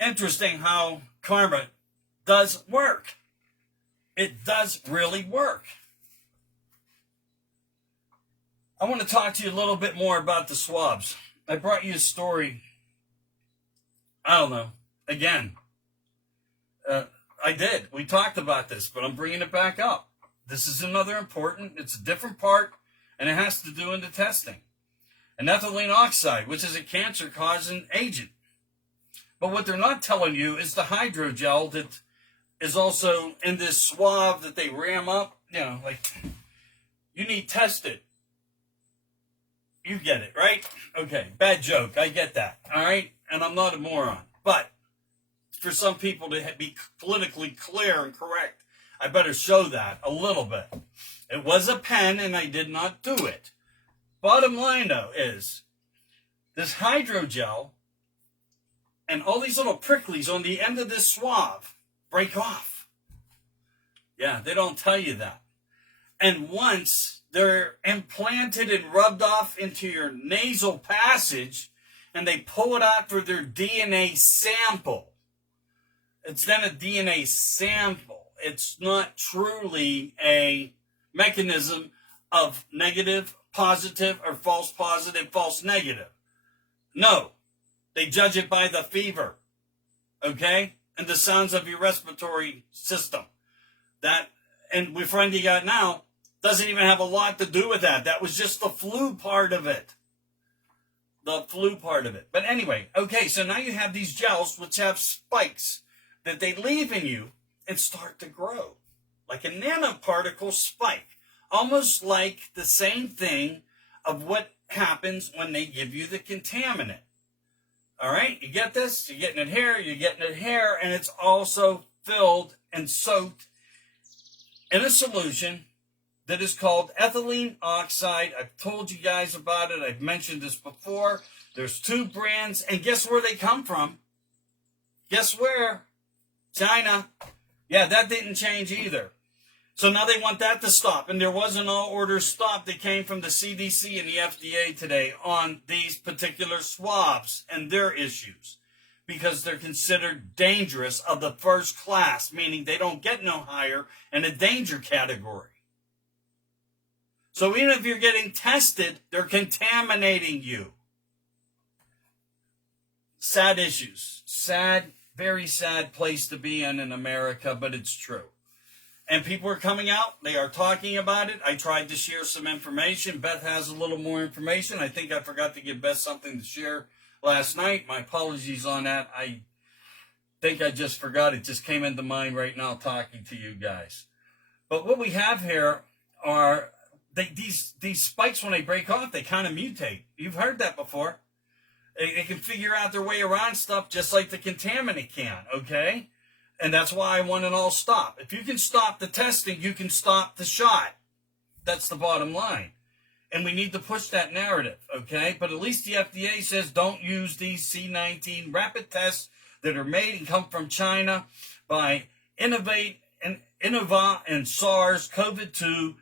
Interesting how karma does work. It does really work. I want to talk to you a little bit more about the swabs. I brought you a story. I don't know. Again, I did. We talked about this, but I'm bringing it back up. This is another important, it's a different part, and it has to do with the testing. And ethylene oxide, which is a cancer-causing agent. But what they're not telling you is the hydrogel that is also in this swab that they ram up. You need tested. You get it, right? Okay, bad joke. I get that, all right? And I'm not a moron. But for some people to be politically clear and correct, I better show that a little bit. It was a pen, and I did not do it. Bottom line, though, is this hydrogel and all these little pricklies on the end of this swab break off. Yeah, they don't tell you that. And once they're implanted and rubbed off into your nasal passage, and they pull it out for their DNA sample. It's then a DNA sample. It's not truly a mechanism of negative, positive, or false positive, false negative. No. They judge it by the fever. Okay? And the sounds of your respiratory system. And the friend you got now doesn't even have a lot to do with that. That was just the flu part of it. But anyway, okay, so now you have these gels which have spikes that they leave in you and start to grow. Like a nanoparticle spike. Almost like the same thing of what happens when they give you the contaminant. All right, you get this? You're getting it here, and it's also filled and soaked in a solution that is called ethylene oxide. I've told you guys about it. I've mentioned this before. There's 2 brands, and guess where they come from? Guess where? China. Yeah, that didn't change either. So now they want that to stop. And there was an all-order stop that came from the CDC and the FDA today on these particular swabs and their issues, because they're considered dangerous of the first class, meaning they don't get no higher in a danger category. So even if you're getting tested, they're contaminating you. Sad issues. Sad, very sad place to be in America, but it's true. And people are coming out. They are talking about it. I tried to share some information. Beth has a little more information. I think I forgot to give Beth something to share last night. My apologies on that. I think I just forgot. It just came into mind right now talking to you guys. But what we have here are these spikes. When they break off, they kind of mutate. You've heard that before. They can figure out their way around stuff just like the contaminant can, okay? And that's why I want it all stop. If you can stop the testing, you can stop the shot. That's the bottom line. And we need to push that narrative, okay? But at least the FDA says don't use these C19 rapid tests that are made and come from China by Innova and SARS, COVID-2,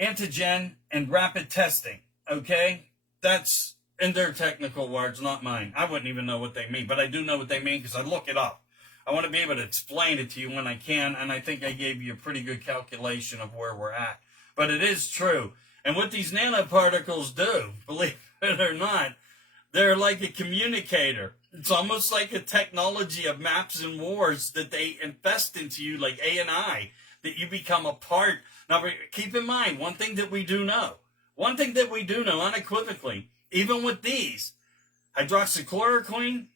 antigen, and rapid testing, okay? That's in their technical words, not mine. I wouldn't even know what they mean, but I do know what they mean because I look it up. I want to be able to explain it to you when I can, and I think I gave you a pretty good calculation of where we're at. But it is true. And what these nanoparticles do, believe it or not, they're like a communicator. It's almost like a technology of maps and wars that they invest into you, like AI, that you become a part. Now, keep in mind, one thing that we do know unequivocally, even with these, hydroxychloroquine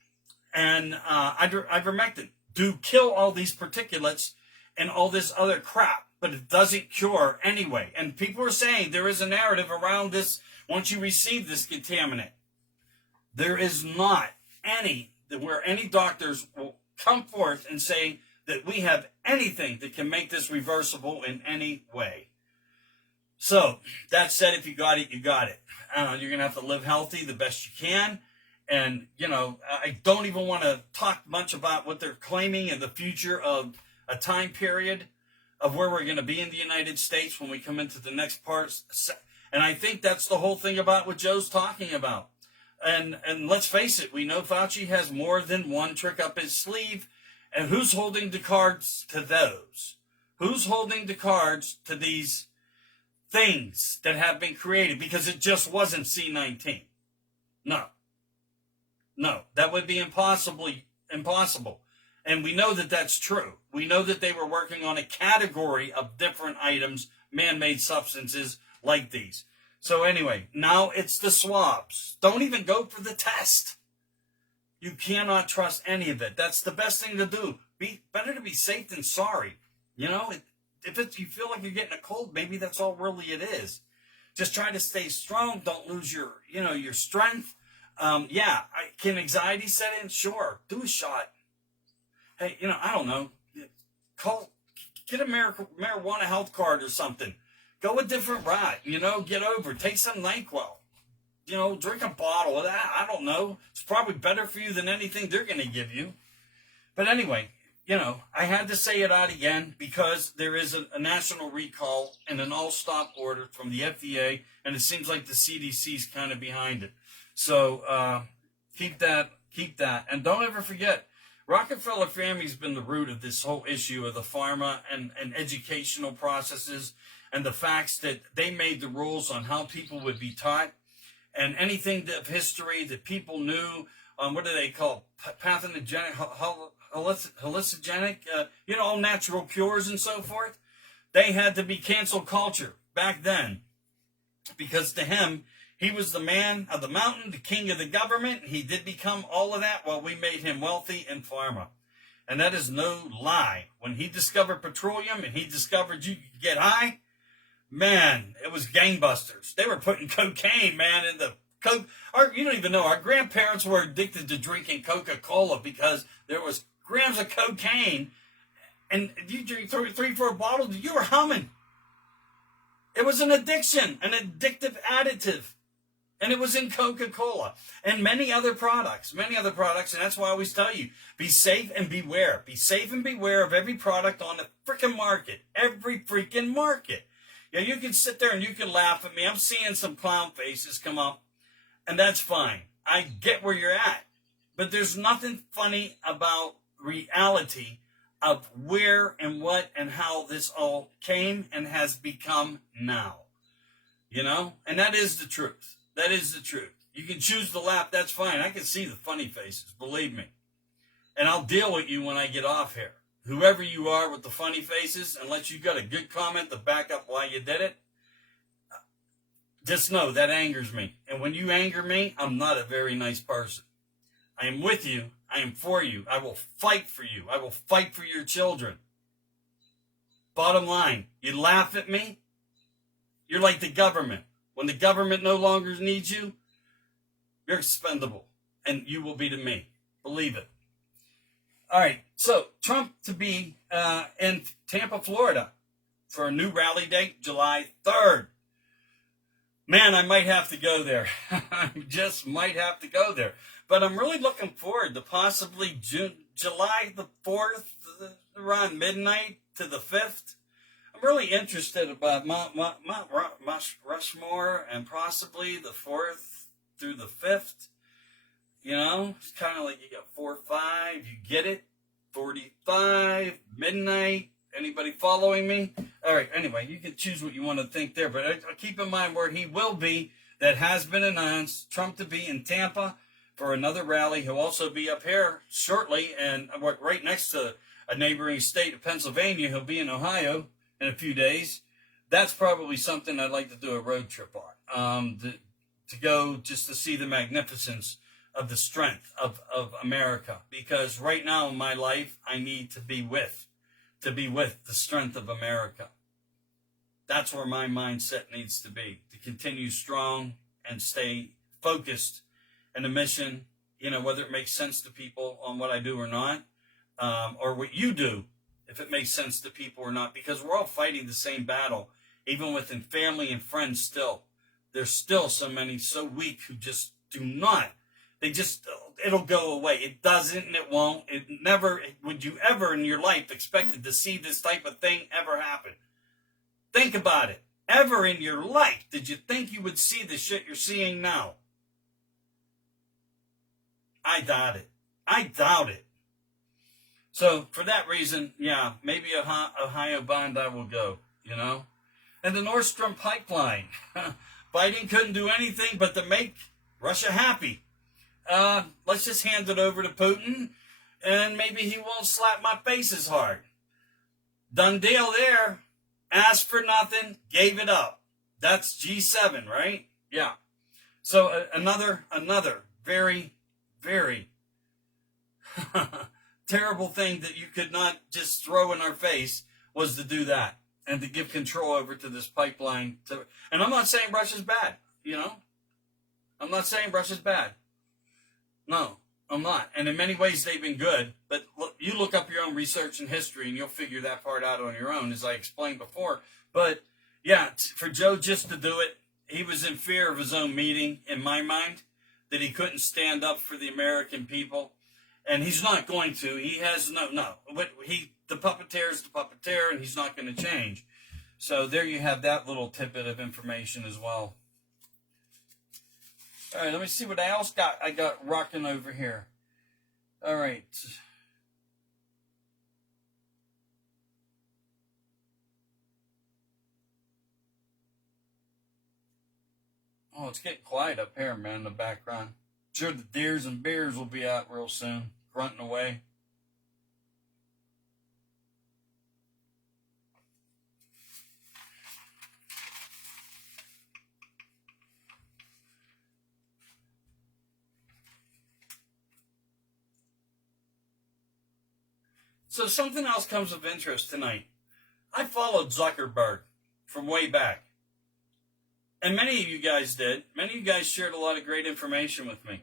and ivermectin do kill all these particulates and all this other crap, but it doesn't cure anyway. And people are saying there is a narrative around this once you receive this contaminant. There is not where any doctors will come forth and say that we have anything that can make this reversible in any way. So, that said, if you got it, you got it. You're going to have to live healthy the best you can. And, I don't even want to talk much about what they're claiming in the future of a time period of where we're going to be in the United States when we come into the next part. And I think that's the whole thing about what Joe's talking about. And let's face it, we know Fauci has more than one trick up his sleeve. And who's holding the cards to those? Who's holding the cards to these things that have been created? Because it just wasn't C19. No, that would be impossible. And we know that that's true. We know that they were working on a category of different items, man-made substances like these. So anyway, now it's the swabs. Don't even go for the test. You cannot trust any of it. That's the best thing to do. Better to be safe than sorry. If you feel like you're getting a cold, maybe that's all really it is. Just try to stay strong. Don't lose your strength. Can anxiety set in? Sure. Do a shot. Hey, I don't know. Get a marijuana health card or something. Go a different route. Get over. Take some NyQuil. Drink a bottle of that. I don't know. It's probably better for you than anything they're going to give you. But anyway, I had to say it out again because there is a national recall and an all-stop order from the FDA, and it seems like the CDC's kind of behind it. So keep that. And don't ever forget, Rockefeller family's been the root of this whole issue of the pharma and educational processes and the facts that they made the rules on how people would be taught and anything of history that people knew. What do they call pathogenic, hallucinogenic, all natural cures and so forth. They had to be cancel culture back then because to him, he was the man of the mountain, the king of the government. He did become all of that while we made him wealthy in pharma. And that is no lie. When he discovered petroleum and he discovered you could get high, man, it was gangbusters. They were putting cocaine, man, in the Coke. You don't even know. Our grandparents were addicted to drinking Coca-Cola because there was grams of cocaine. And you drink 3-4 bottles, you were humming. It was an addiction, an addictive additive. And it was in Coca-Cola and many other products. And that's why I always tell you, be safe and beware. Be safe and beware of every product on the freaking market. Every freaking market. Yeah, you can sit there and you can laugh at me. I'm seeing some clown faces come up, and that's fine. I get where you're at. But there's nothing funny about reality of where and what and how this all came and has become now. You know? And that is the truth. That is the truth. You can choose to laugh. That's fine. I can see the funny faces. Believe me. And I'll deal with you when I get off here. Whoever you are with the funny faces, unless you got a good comment to back up why you did it, just know that angers me. And when you anger me, I'm not a very nice person. I am with you. I am for you. I will fight for you. I will fight for your children. Bottom line, you laugh at me, you're like the government. When the government no longer needs you, you're expendable. And you will be to me. Believe it. All right. So Trump to be in Tampa, Florida for a new rally date, July 3rd. Man, I might have to go there. I just might have to go there. But I'm really looking forward to possibly July the 4th, around midnight to the 5th. I'm really interested about Mount Rushmore and possibly the 4th through the 5th. You know, it's kind of like you got 4 or 5, you get it? 45, midnight. Anybody following me? All right, anyway, you can choose what you want to think there. But keep in mind where he will be, that has been announced, Trump to be in Tampa for another rally. He'll also be up here shortly, and right next to a neighboring state of Pennsylvania. He'll be in Ohio in a few days. That's probably something I'd like to do a road trip on, to go just to see the magnificence of the strength of America. Because right now in my life, I need to be with the strength of America. That's where my mindset needs to be, to continue strong and stay focused in a mission, you know, whether it makes sense to people on what I do or not, or what you do, if it makes sense to people or not, because we're all fighting the same battle, even within family and friends still. There's still so many so weak who just do not. It'll go away. It doesn't and it won't. It never, would you ever in your life expected to see this type of thing ever happen? Think about it. Ever in your life did you think you would see the shit you're seeing now? I doubt it. I doubt it. So for that reason, yeah, maybe Ohio Bond I will go, you know. And the Nord Stream pipeline. Biden couldn't do anything but to make Russia happy. Let's just hand it over to Putin, and maybe he won't slap my face as hard. Done deal there. Asked for nothing, gave it up. That's G7, right? Yeah. So another very, very terrible thing that you could not just throw in our face was to do that and to give control over to this pipeline. And I'm not saying Russia's bad, you know. I'm not saying Russia's bad. No, I'm not. And in many ways, they've been good. But you look up your own research and history, and you'll figure that part out on your own, as I explained before. But, yeah, for Joe just to do it, he was in fear of his own meeting, in my mind, that he couldn't stand up for the American people. And he's not going to. He has no. But the puppeteer is the puppeteer, and he's not going to change. So there you have that little tidbit of information as well. All right, let me see what else I got rocking over here. All right. Oh, it's getting quiet up here, man, in the background. Sure, the deers and bears will be out real soon, grunting away. So something else comes of interest tonight. I followed Zuckerberg from way back. And many of you guys did. Many of you guys shared a lot of great information with me.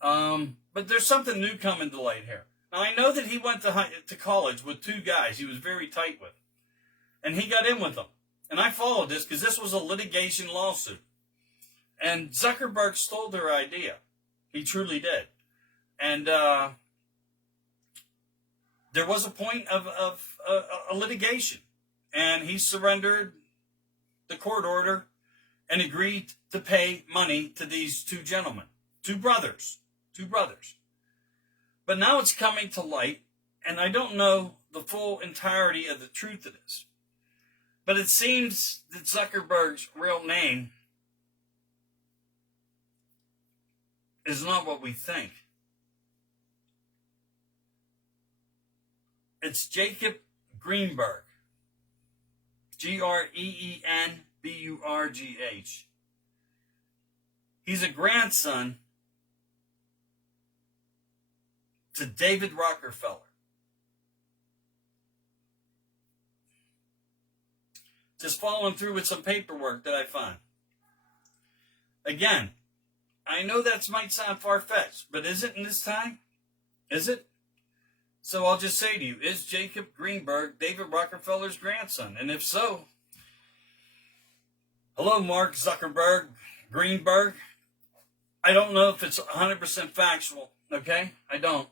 But there's something new coming to light here. Now, I know that he went to college with two guys he was very tight with. And he got in with them. And I followed this because this was a litigation lawsuit. And Zuckerberg stole their idea. He truly did. And there was a point of a litigation. And he surrendered the court order and agreed to pay money to these two gentlemen, two brothers. But now it's coming to light, and I don't know the full entirety of the truth of this. But it seems that Zuckerberg's real name is not what we think. It's Jacob Greenberg. Greenburgh. He's a grandson to David Rockefeller. Just following through with some paperwork that I found. Again, I know that might sound far-fetched, but is it in this time? Is it? So I'll just say to you, is Jacob Greenberg David Rockefeller's grandson? And if so, hello, Mark Zuckerberg, Greenberg. I don't know if it's 100% factual, okay? I don't.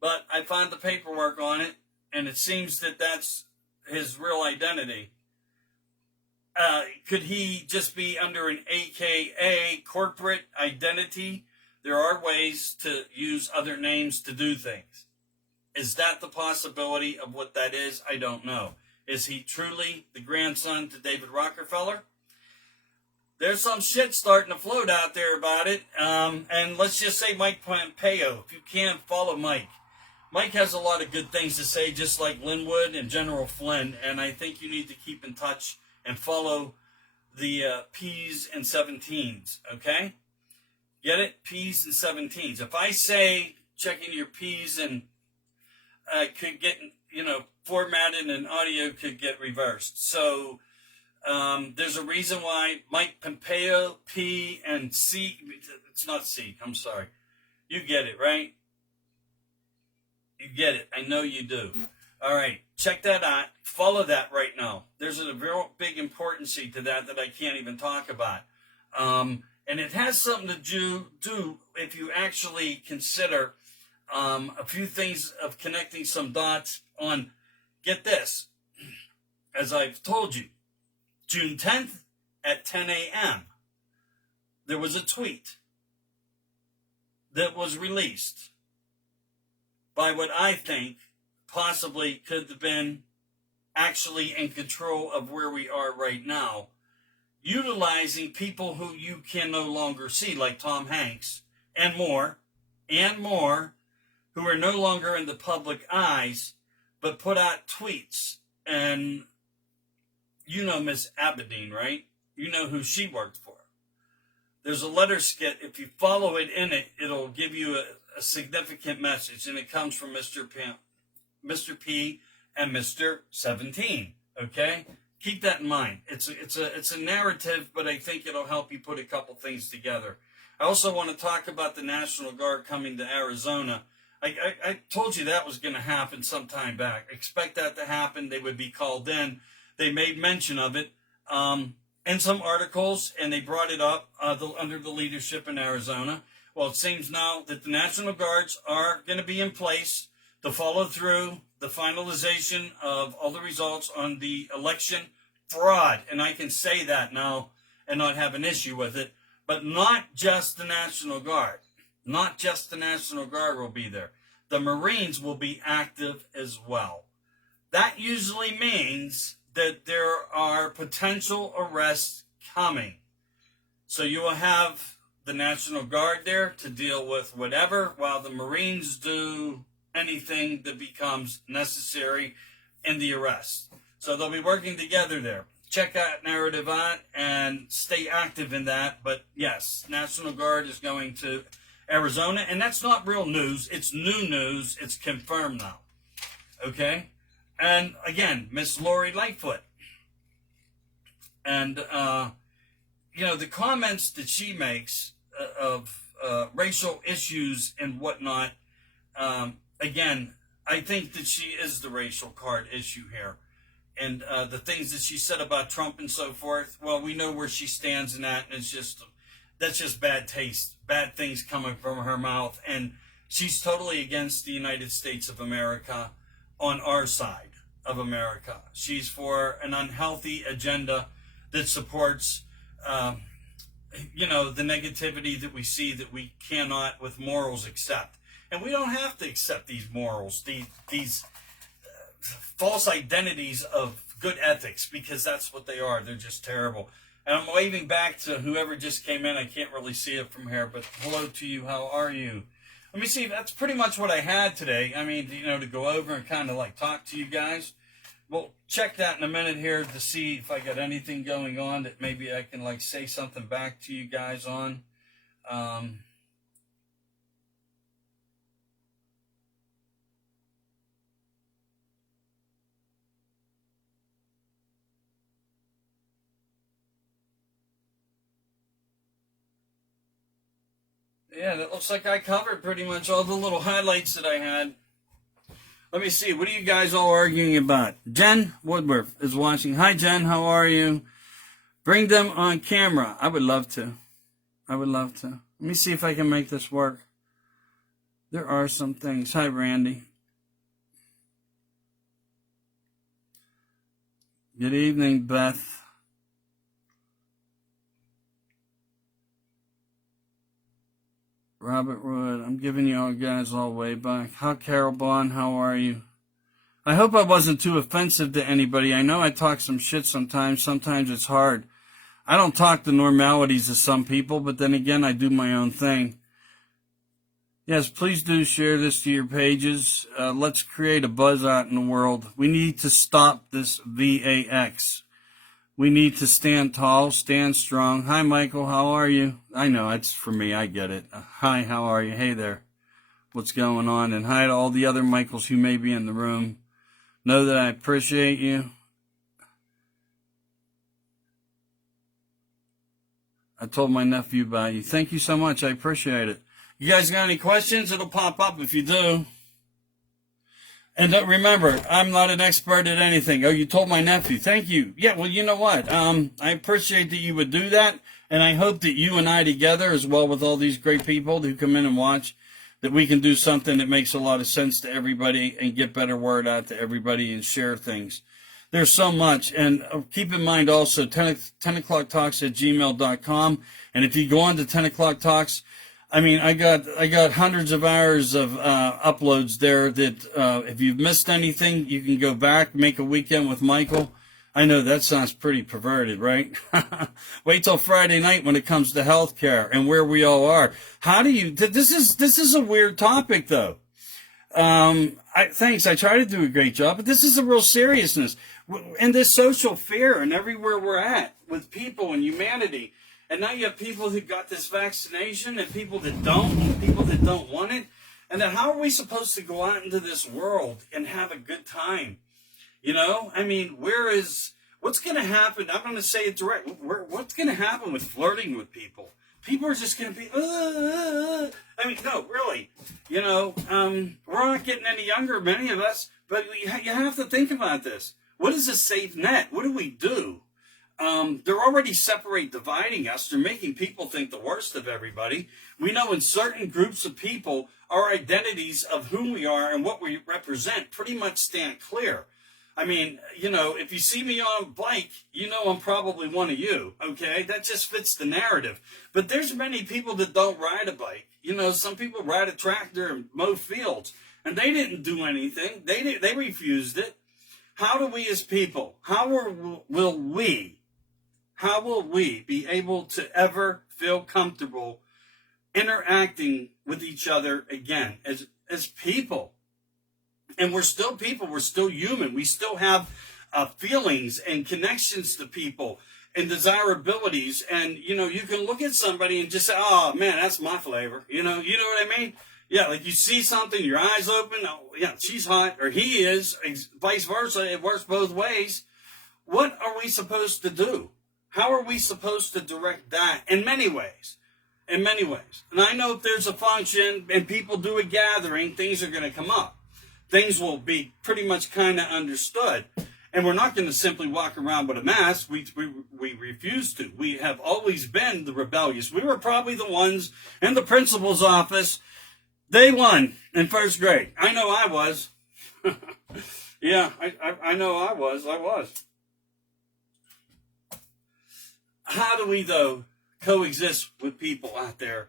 But I found the paperwork on it, and it seems that that's his real identity. Could he just be under an AKA corporate identity? There are ways to use other names to do things. Is that the possibility of what that is? I don't know. Is he truly the grandson to David Rockefeller? There's some shit starting to float out there about it. And let's just say Mike Pompeo. If you can, follow Mike. Mike has a lot of good things to say, just like Linwood and General Flynn. And I think you need to keep in touch and follow the P's and 17s, okay? Get it? P's and 17s. If I say checking your P's and could get, formatted and audio could get reversed. So there's a reason why Mike Pompeo, P and C, it's not C, I'm sorry. You get it, right? You get it. I know you do. All right. Check that out. Follow that right now. There's a real big importancy to that I can't even talk about. And it has something to do if you actually consider a few things of connecting some dots on, get this, as I've told you, June 10th at 10 a.m., there was a tweet that was released by what I think possibly could have been actually in control of where we are right now, utilizing people who you can no longer see, like Tom Hanks, and more, who are no longer in the public eyes, but put out tweets. And you know Miss Abedin, right? You know who she worked for. There's a letter skit. If you follow it in it, it'll give you a significant message, and it comes from Mr. P and Mr. 17. Okay, keep that in mind. It's a narrative, but I think it'll help you put a couple things together. I also want to talk about the National Guard coming to Arizona. I told you that was going to happen some time back. Expect that to happen. They would be called in. They made mention of it in some articles, and they brought it up under the leadership in Arizona. Well, it seems now that the National Guards are going to be in place to follow through the finalization of all the results on the election fraud. And I can say that now and not have an issue with it. But not just the National Guard. Not just the National Guard will be there. The Marines will be active as well. That usually means that there are potential arrests coming. So you will have the National Guard there to deal with whatever, while the Marines do anything that becomes necessary in the arrest. So they'll be working together there. Check that narrative out and stay active in that. But yes, National Guard is going to Arizona, and that's not real news. It's new news. It's confirmed now. Okay? And again, Miss Lori Lightfoot. And, the comments that she makes of racial issues and whatnot, again, I think that she is the racial card issue here. and the things that she said about Trump and so forth. Well, we know where she stands in that, and that's just bad taste, bad things coming from her mouth, and she's totally against the United States of America on our side of America. She's for an unhealthy agenda that supports, the negativity that we see that we cannot, with morals, accept. And we don't have to accept these morals, these false identities of good ethics, because that's what they are. They're just terrible. And I'm waving back to whoever just came in. I can't really see it from here, but hello to you. How are you? Let me see. That's pretty much what I had today. I mean, to go over and kind of like talk to you guys. We'll check that in a minute here to see if I got anything going on that maybe I can like say something back to you guys on. Yeah, that looks like I covered pretty much all the little highlights that I had. Let me see. What are you guys all arguing about? Jen Woodworth is watching. Hi, Jen. How are you? Bring them on camera. I would love to. Let me see if I can make this work. There are some things. Hi, Randy. Good evening, Beth. Robert Wood, I'm giving you all guys all way back. How Carol Bond, how are you? I hope I wasn't too offensive to anybody. I know I talk some shit sometimes. Sometimes it's hard. I don't talk the normalities of some people, but then again, I do my own thing. Yes, please do share this to your pages. Let's create a buzz out in the world. We need to stop this VAX. We need to stand tall, stand strong. Hi, Michael. How are you? I know, it's for me. I get it. Hi, how are you? Hey there. What's going on? And hi to all the other Michaels who may be in the room. Know that I appreciate you. I told my nephew about you. Thank you so much. I appreciate it. You guys got any questions? It'll pop up if you do. And remember, I'm not an expert at anything. Oh, you told my nephew. Thank you. Yeah, well, you know what? I appreciate that you would do that. And I hope that you and I together, as well with all these great people who come in and watch, that we can do something that makes a lot of sense to everybody and get better word out to everybody and share things. There's so much. And keep in mind also, 10o'clocktalks@gmail.com. And if you go on to 10 O'Clock Talks, I mean, I got hundreds of hours of uploads there that if you've missed anything, you can go back, make a weekend with Michael. I know that sounds pretty perverted, right? Wait till Friday night when it comes to healthcare and where we all are. How do you? This is a weird topic, though. Thanks. I try to do a great job, but this is a real seriousness and this social fear and everywhere we're at with people and humanity. And now you have people who got this vaccination and people that don't want it. And then how are we supposed to go out into this world and have a good time? I mean, what's going to happen? I'm going to say it direct. What's going to happen with flirting with people? People are just going to be, I mean, no, really. We're not getting any younger, many of us, but you have to think about this. What is a safe net? What do we do? They're already dividing us. They're making people think the worst of everybody. We know in certain groups of people, our identities of who we are and what we represent pretty much stand clear. I mean, if you see me on a bike, I'm probably one of you, okay? That just fits the narrative. But there's many people that don't ride a bike. Some people ride a tractor and mow fields, and they didn't do anything. They refused it. How do we as people, how will we be able to ever feel comfortable interacting with each other again as people? And we're still people. We're still human. We still have feelings and connections to people and desirabilities. And, you can look at somebody and just say, oh, man, that's my flavor. You know what I mean? Yeah, like you see something, your eyes open. Oh, yeah, she's hot, or he is, vice versa. It works both ways. What are we supposed to do? How are we supposed to direct that? In many ways. And I know if there's a function and people do a gathering, things are going to come up. Things will be pretty much kind of understood. And we're not going to simply walk around with a mask. We refuse to. We have always been the rebellious. We were probably the ones in the principal's office day one in first grade. I know I was. Yeah, I know I was. How do we, though, coexist with people out there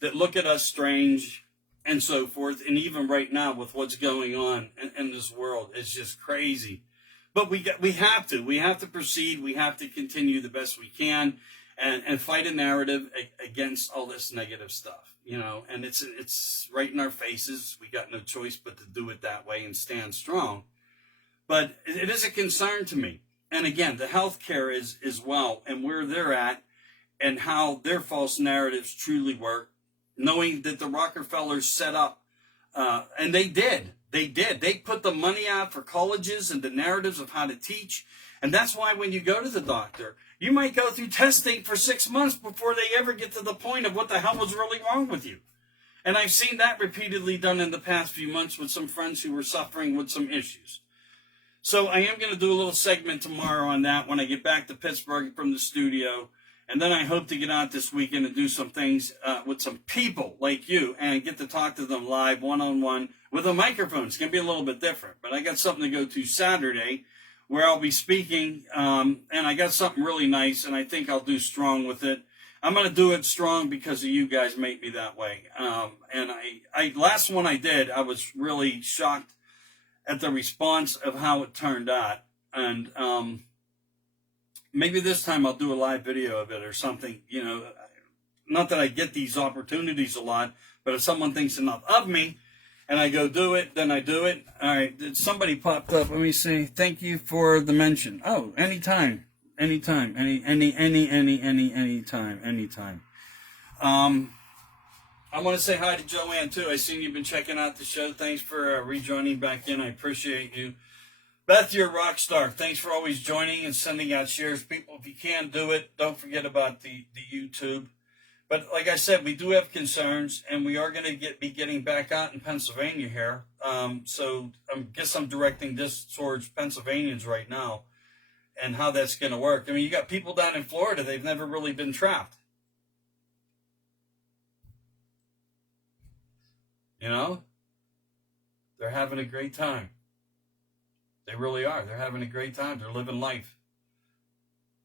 that look at us strange and so forth? And even right now with what's going on in this world, it's just crazy. But we have to proceed. We have to continue the best we can and fight a narrative against all this negative stuff, and it's right in our faces. We got no choice but to do it that way and stand strong. But it is a concern to me. And again, the healthcare is as well, and where they're at and how their false narratives truly work, knowing that the Rockefellers set up, and they did. They put the money out for colleges and the narratives of how to teach. And that's why when you go to the doctor, you might go through testing for 6 months before they ever get to the point of what the hell was really wrong with you. And I've seen that repeatedly done in the past few months with some friends who were suffering with some issues. So I am going to do a little segment tomorrow on that when I get back to Pittsburgh from the studio. And then I hope to get out this weekend and do some things with some people like you and get to talk to them live, one-on-one, with a microphone. It's going to be a little bit different. But I got something to go to Saturday where I'll be speaking, and I got something really nice, and I think I'll do strong with it. I'm going to do it strong because of you guys make me that way. And I last one I did, I was really shocked at the response of how it turned out. And maybe this time I'll do a live video of it or something, not that I get these opportunities a lot, but if someone thinks enough of me and I go do it, then I do it. All right, somebody popped up. Let me see. Thank you for the mention. Oh, anytime. Anytime. I want to say hi to Joanne, too. I seen you've been checking out the show. Thanks for rejoining back in. I appreciate you. Beth, you're a rock star. Thanks for always joining and sending out shares. People, if you can do it, don't forget about the YouTube. But like I said, we do have concerns, and we are going to be getting back out in Pennsylvania here. So I guess I'm directing this towards Pennsylvanians right now and how that's going to work. I mean, you got people down in Florida, they've never really been trapped. They're having a great time. They really are. They're having a great time. They're living life.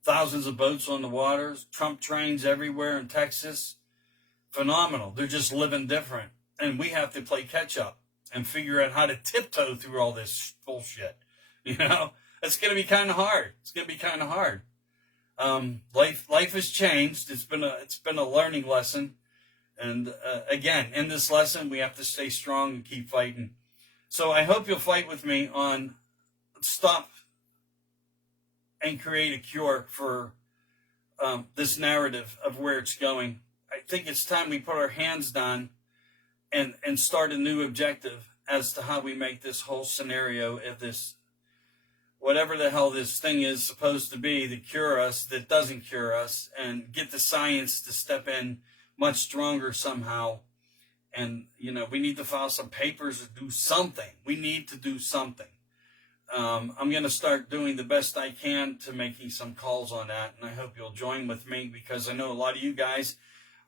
Thousands of boats on the waters, Trump trains everywhere in Texas. Phenomenal. They're just living different. And we have to play catch up and figure out how to tiptoe through all this bullshit. It's going to be kind of hard. Life has changed. It's been a learning lesson. And again, in this lesson, we have to stay strong and keep fighting. So I hope you'll fight with me on stop and create a cure for this narrative of where it's going. I think it's time we put our hands down and start a new objective as to how we make this whole scenario of this, whatever the hell this thing is supposed to be, to cure us, that doesn't cure us, and get the science to step in much stronger somehow. And, we need to file some papers or do something. We need to do something. I'm going to start doing the best I can to making some calls on that, and I hope you'll join with me because I know a lot of you guys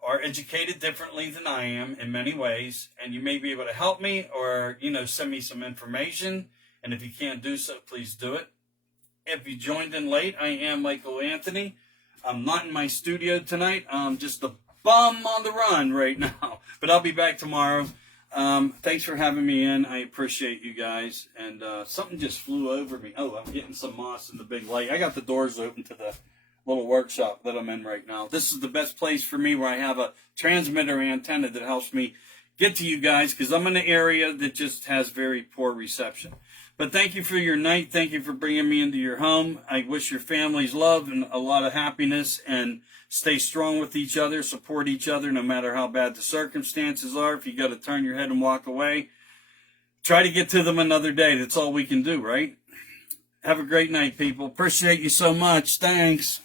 are educated differently than I am in many ways, and you may be able to help me or, send me some information, and if you can't do so, please do it. If you joined in late, I am Michael Anthony. I'm not in my studio tonight. I'm just a bum on the run right now, but I'll be back tomorrow. Thanks for having me in. I appreciate you guys. And something just flew over me. Oh, I'm getting some moss in the big light. I got the doors open to the little workshop that I'm in right now. This is the best place for me where I have a transmitter antenna that helps me get to you guys because I'm in an area that just has very poor reception. But thank you for your night. Thank you for bringing me into your home. I wish your families love and a lot of happiness, and stay strong with each other, support each other no matter how bad the circumstances are. If you got to turn your head and walk away, try to get to them another day. That's all we can do, right? Have a great night, people. Appreciate you so much. Thanks.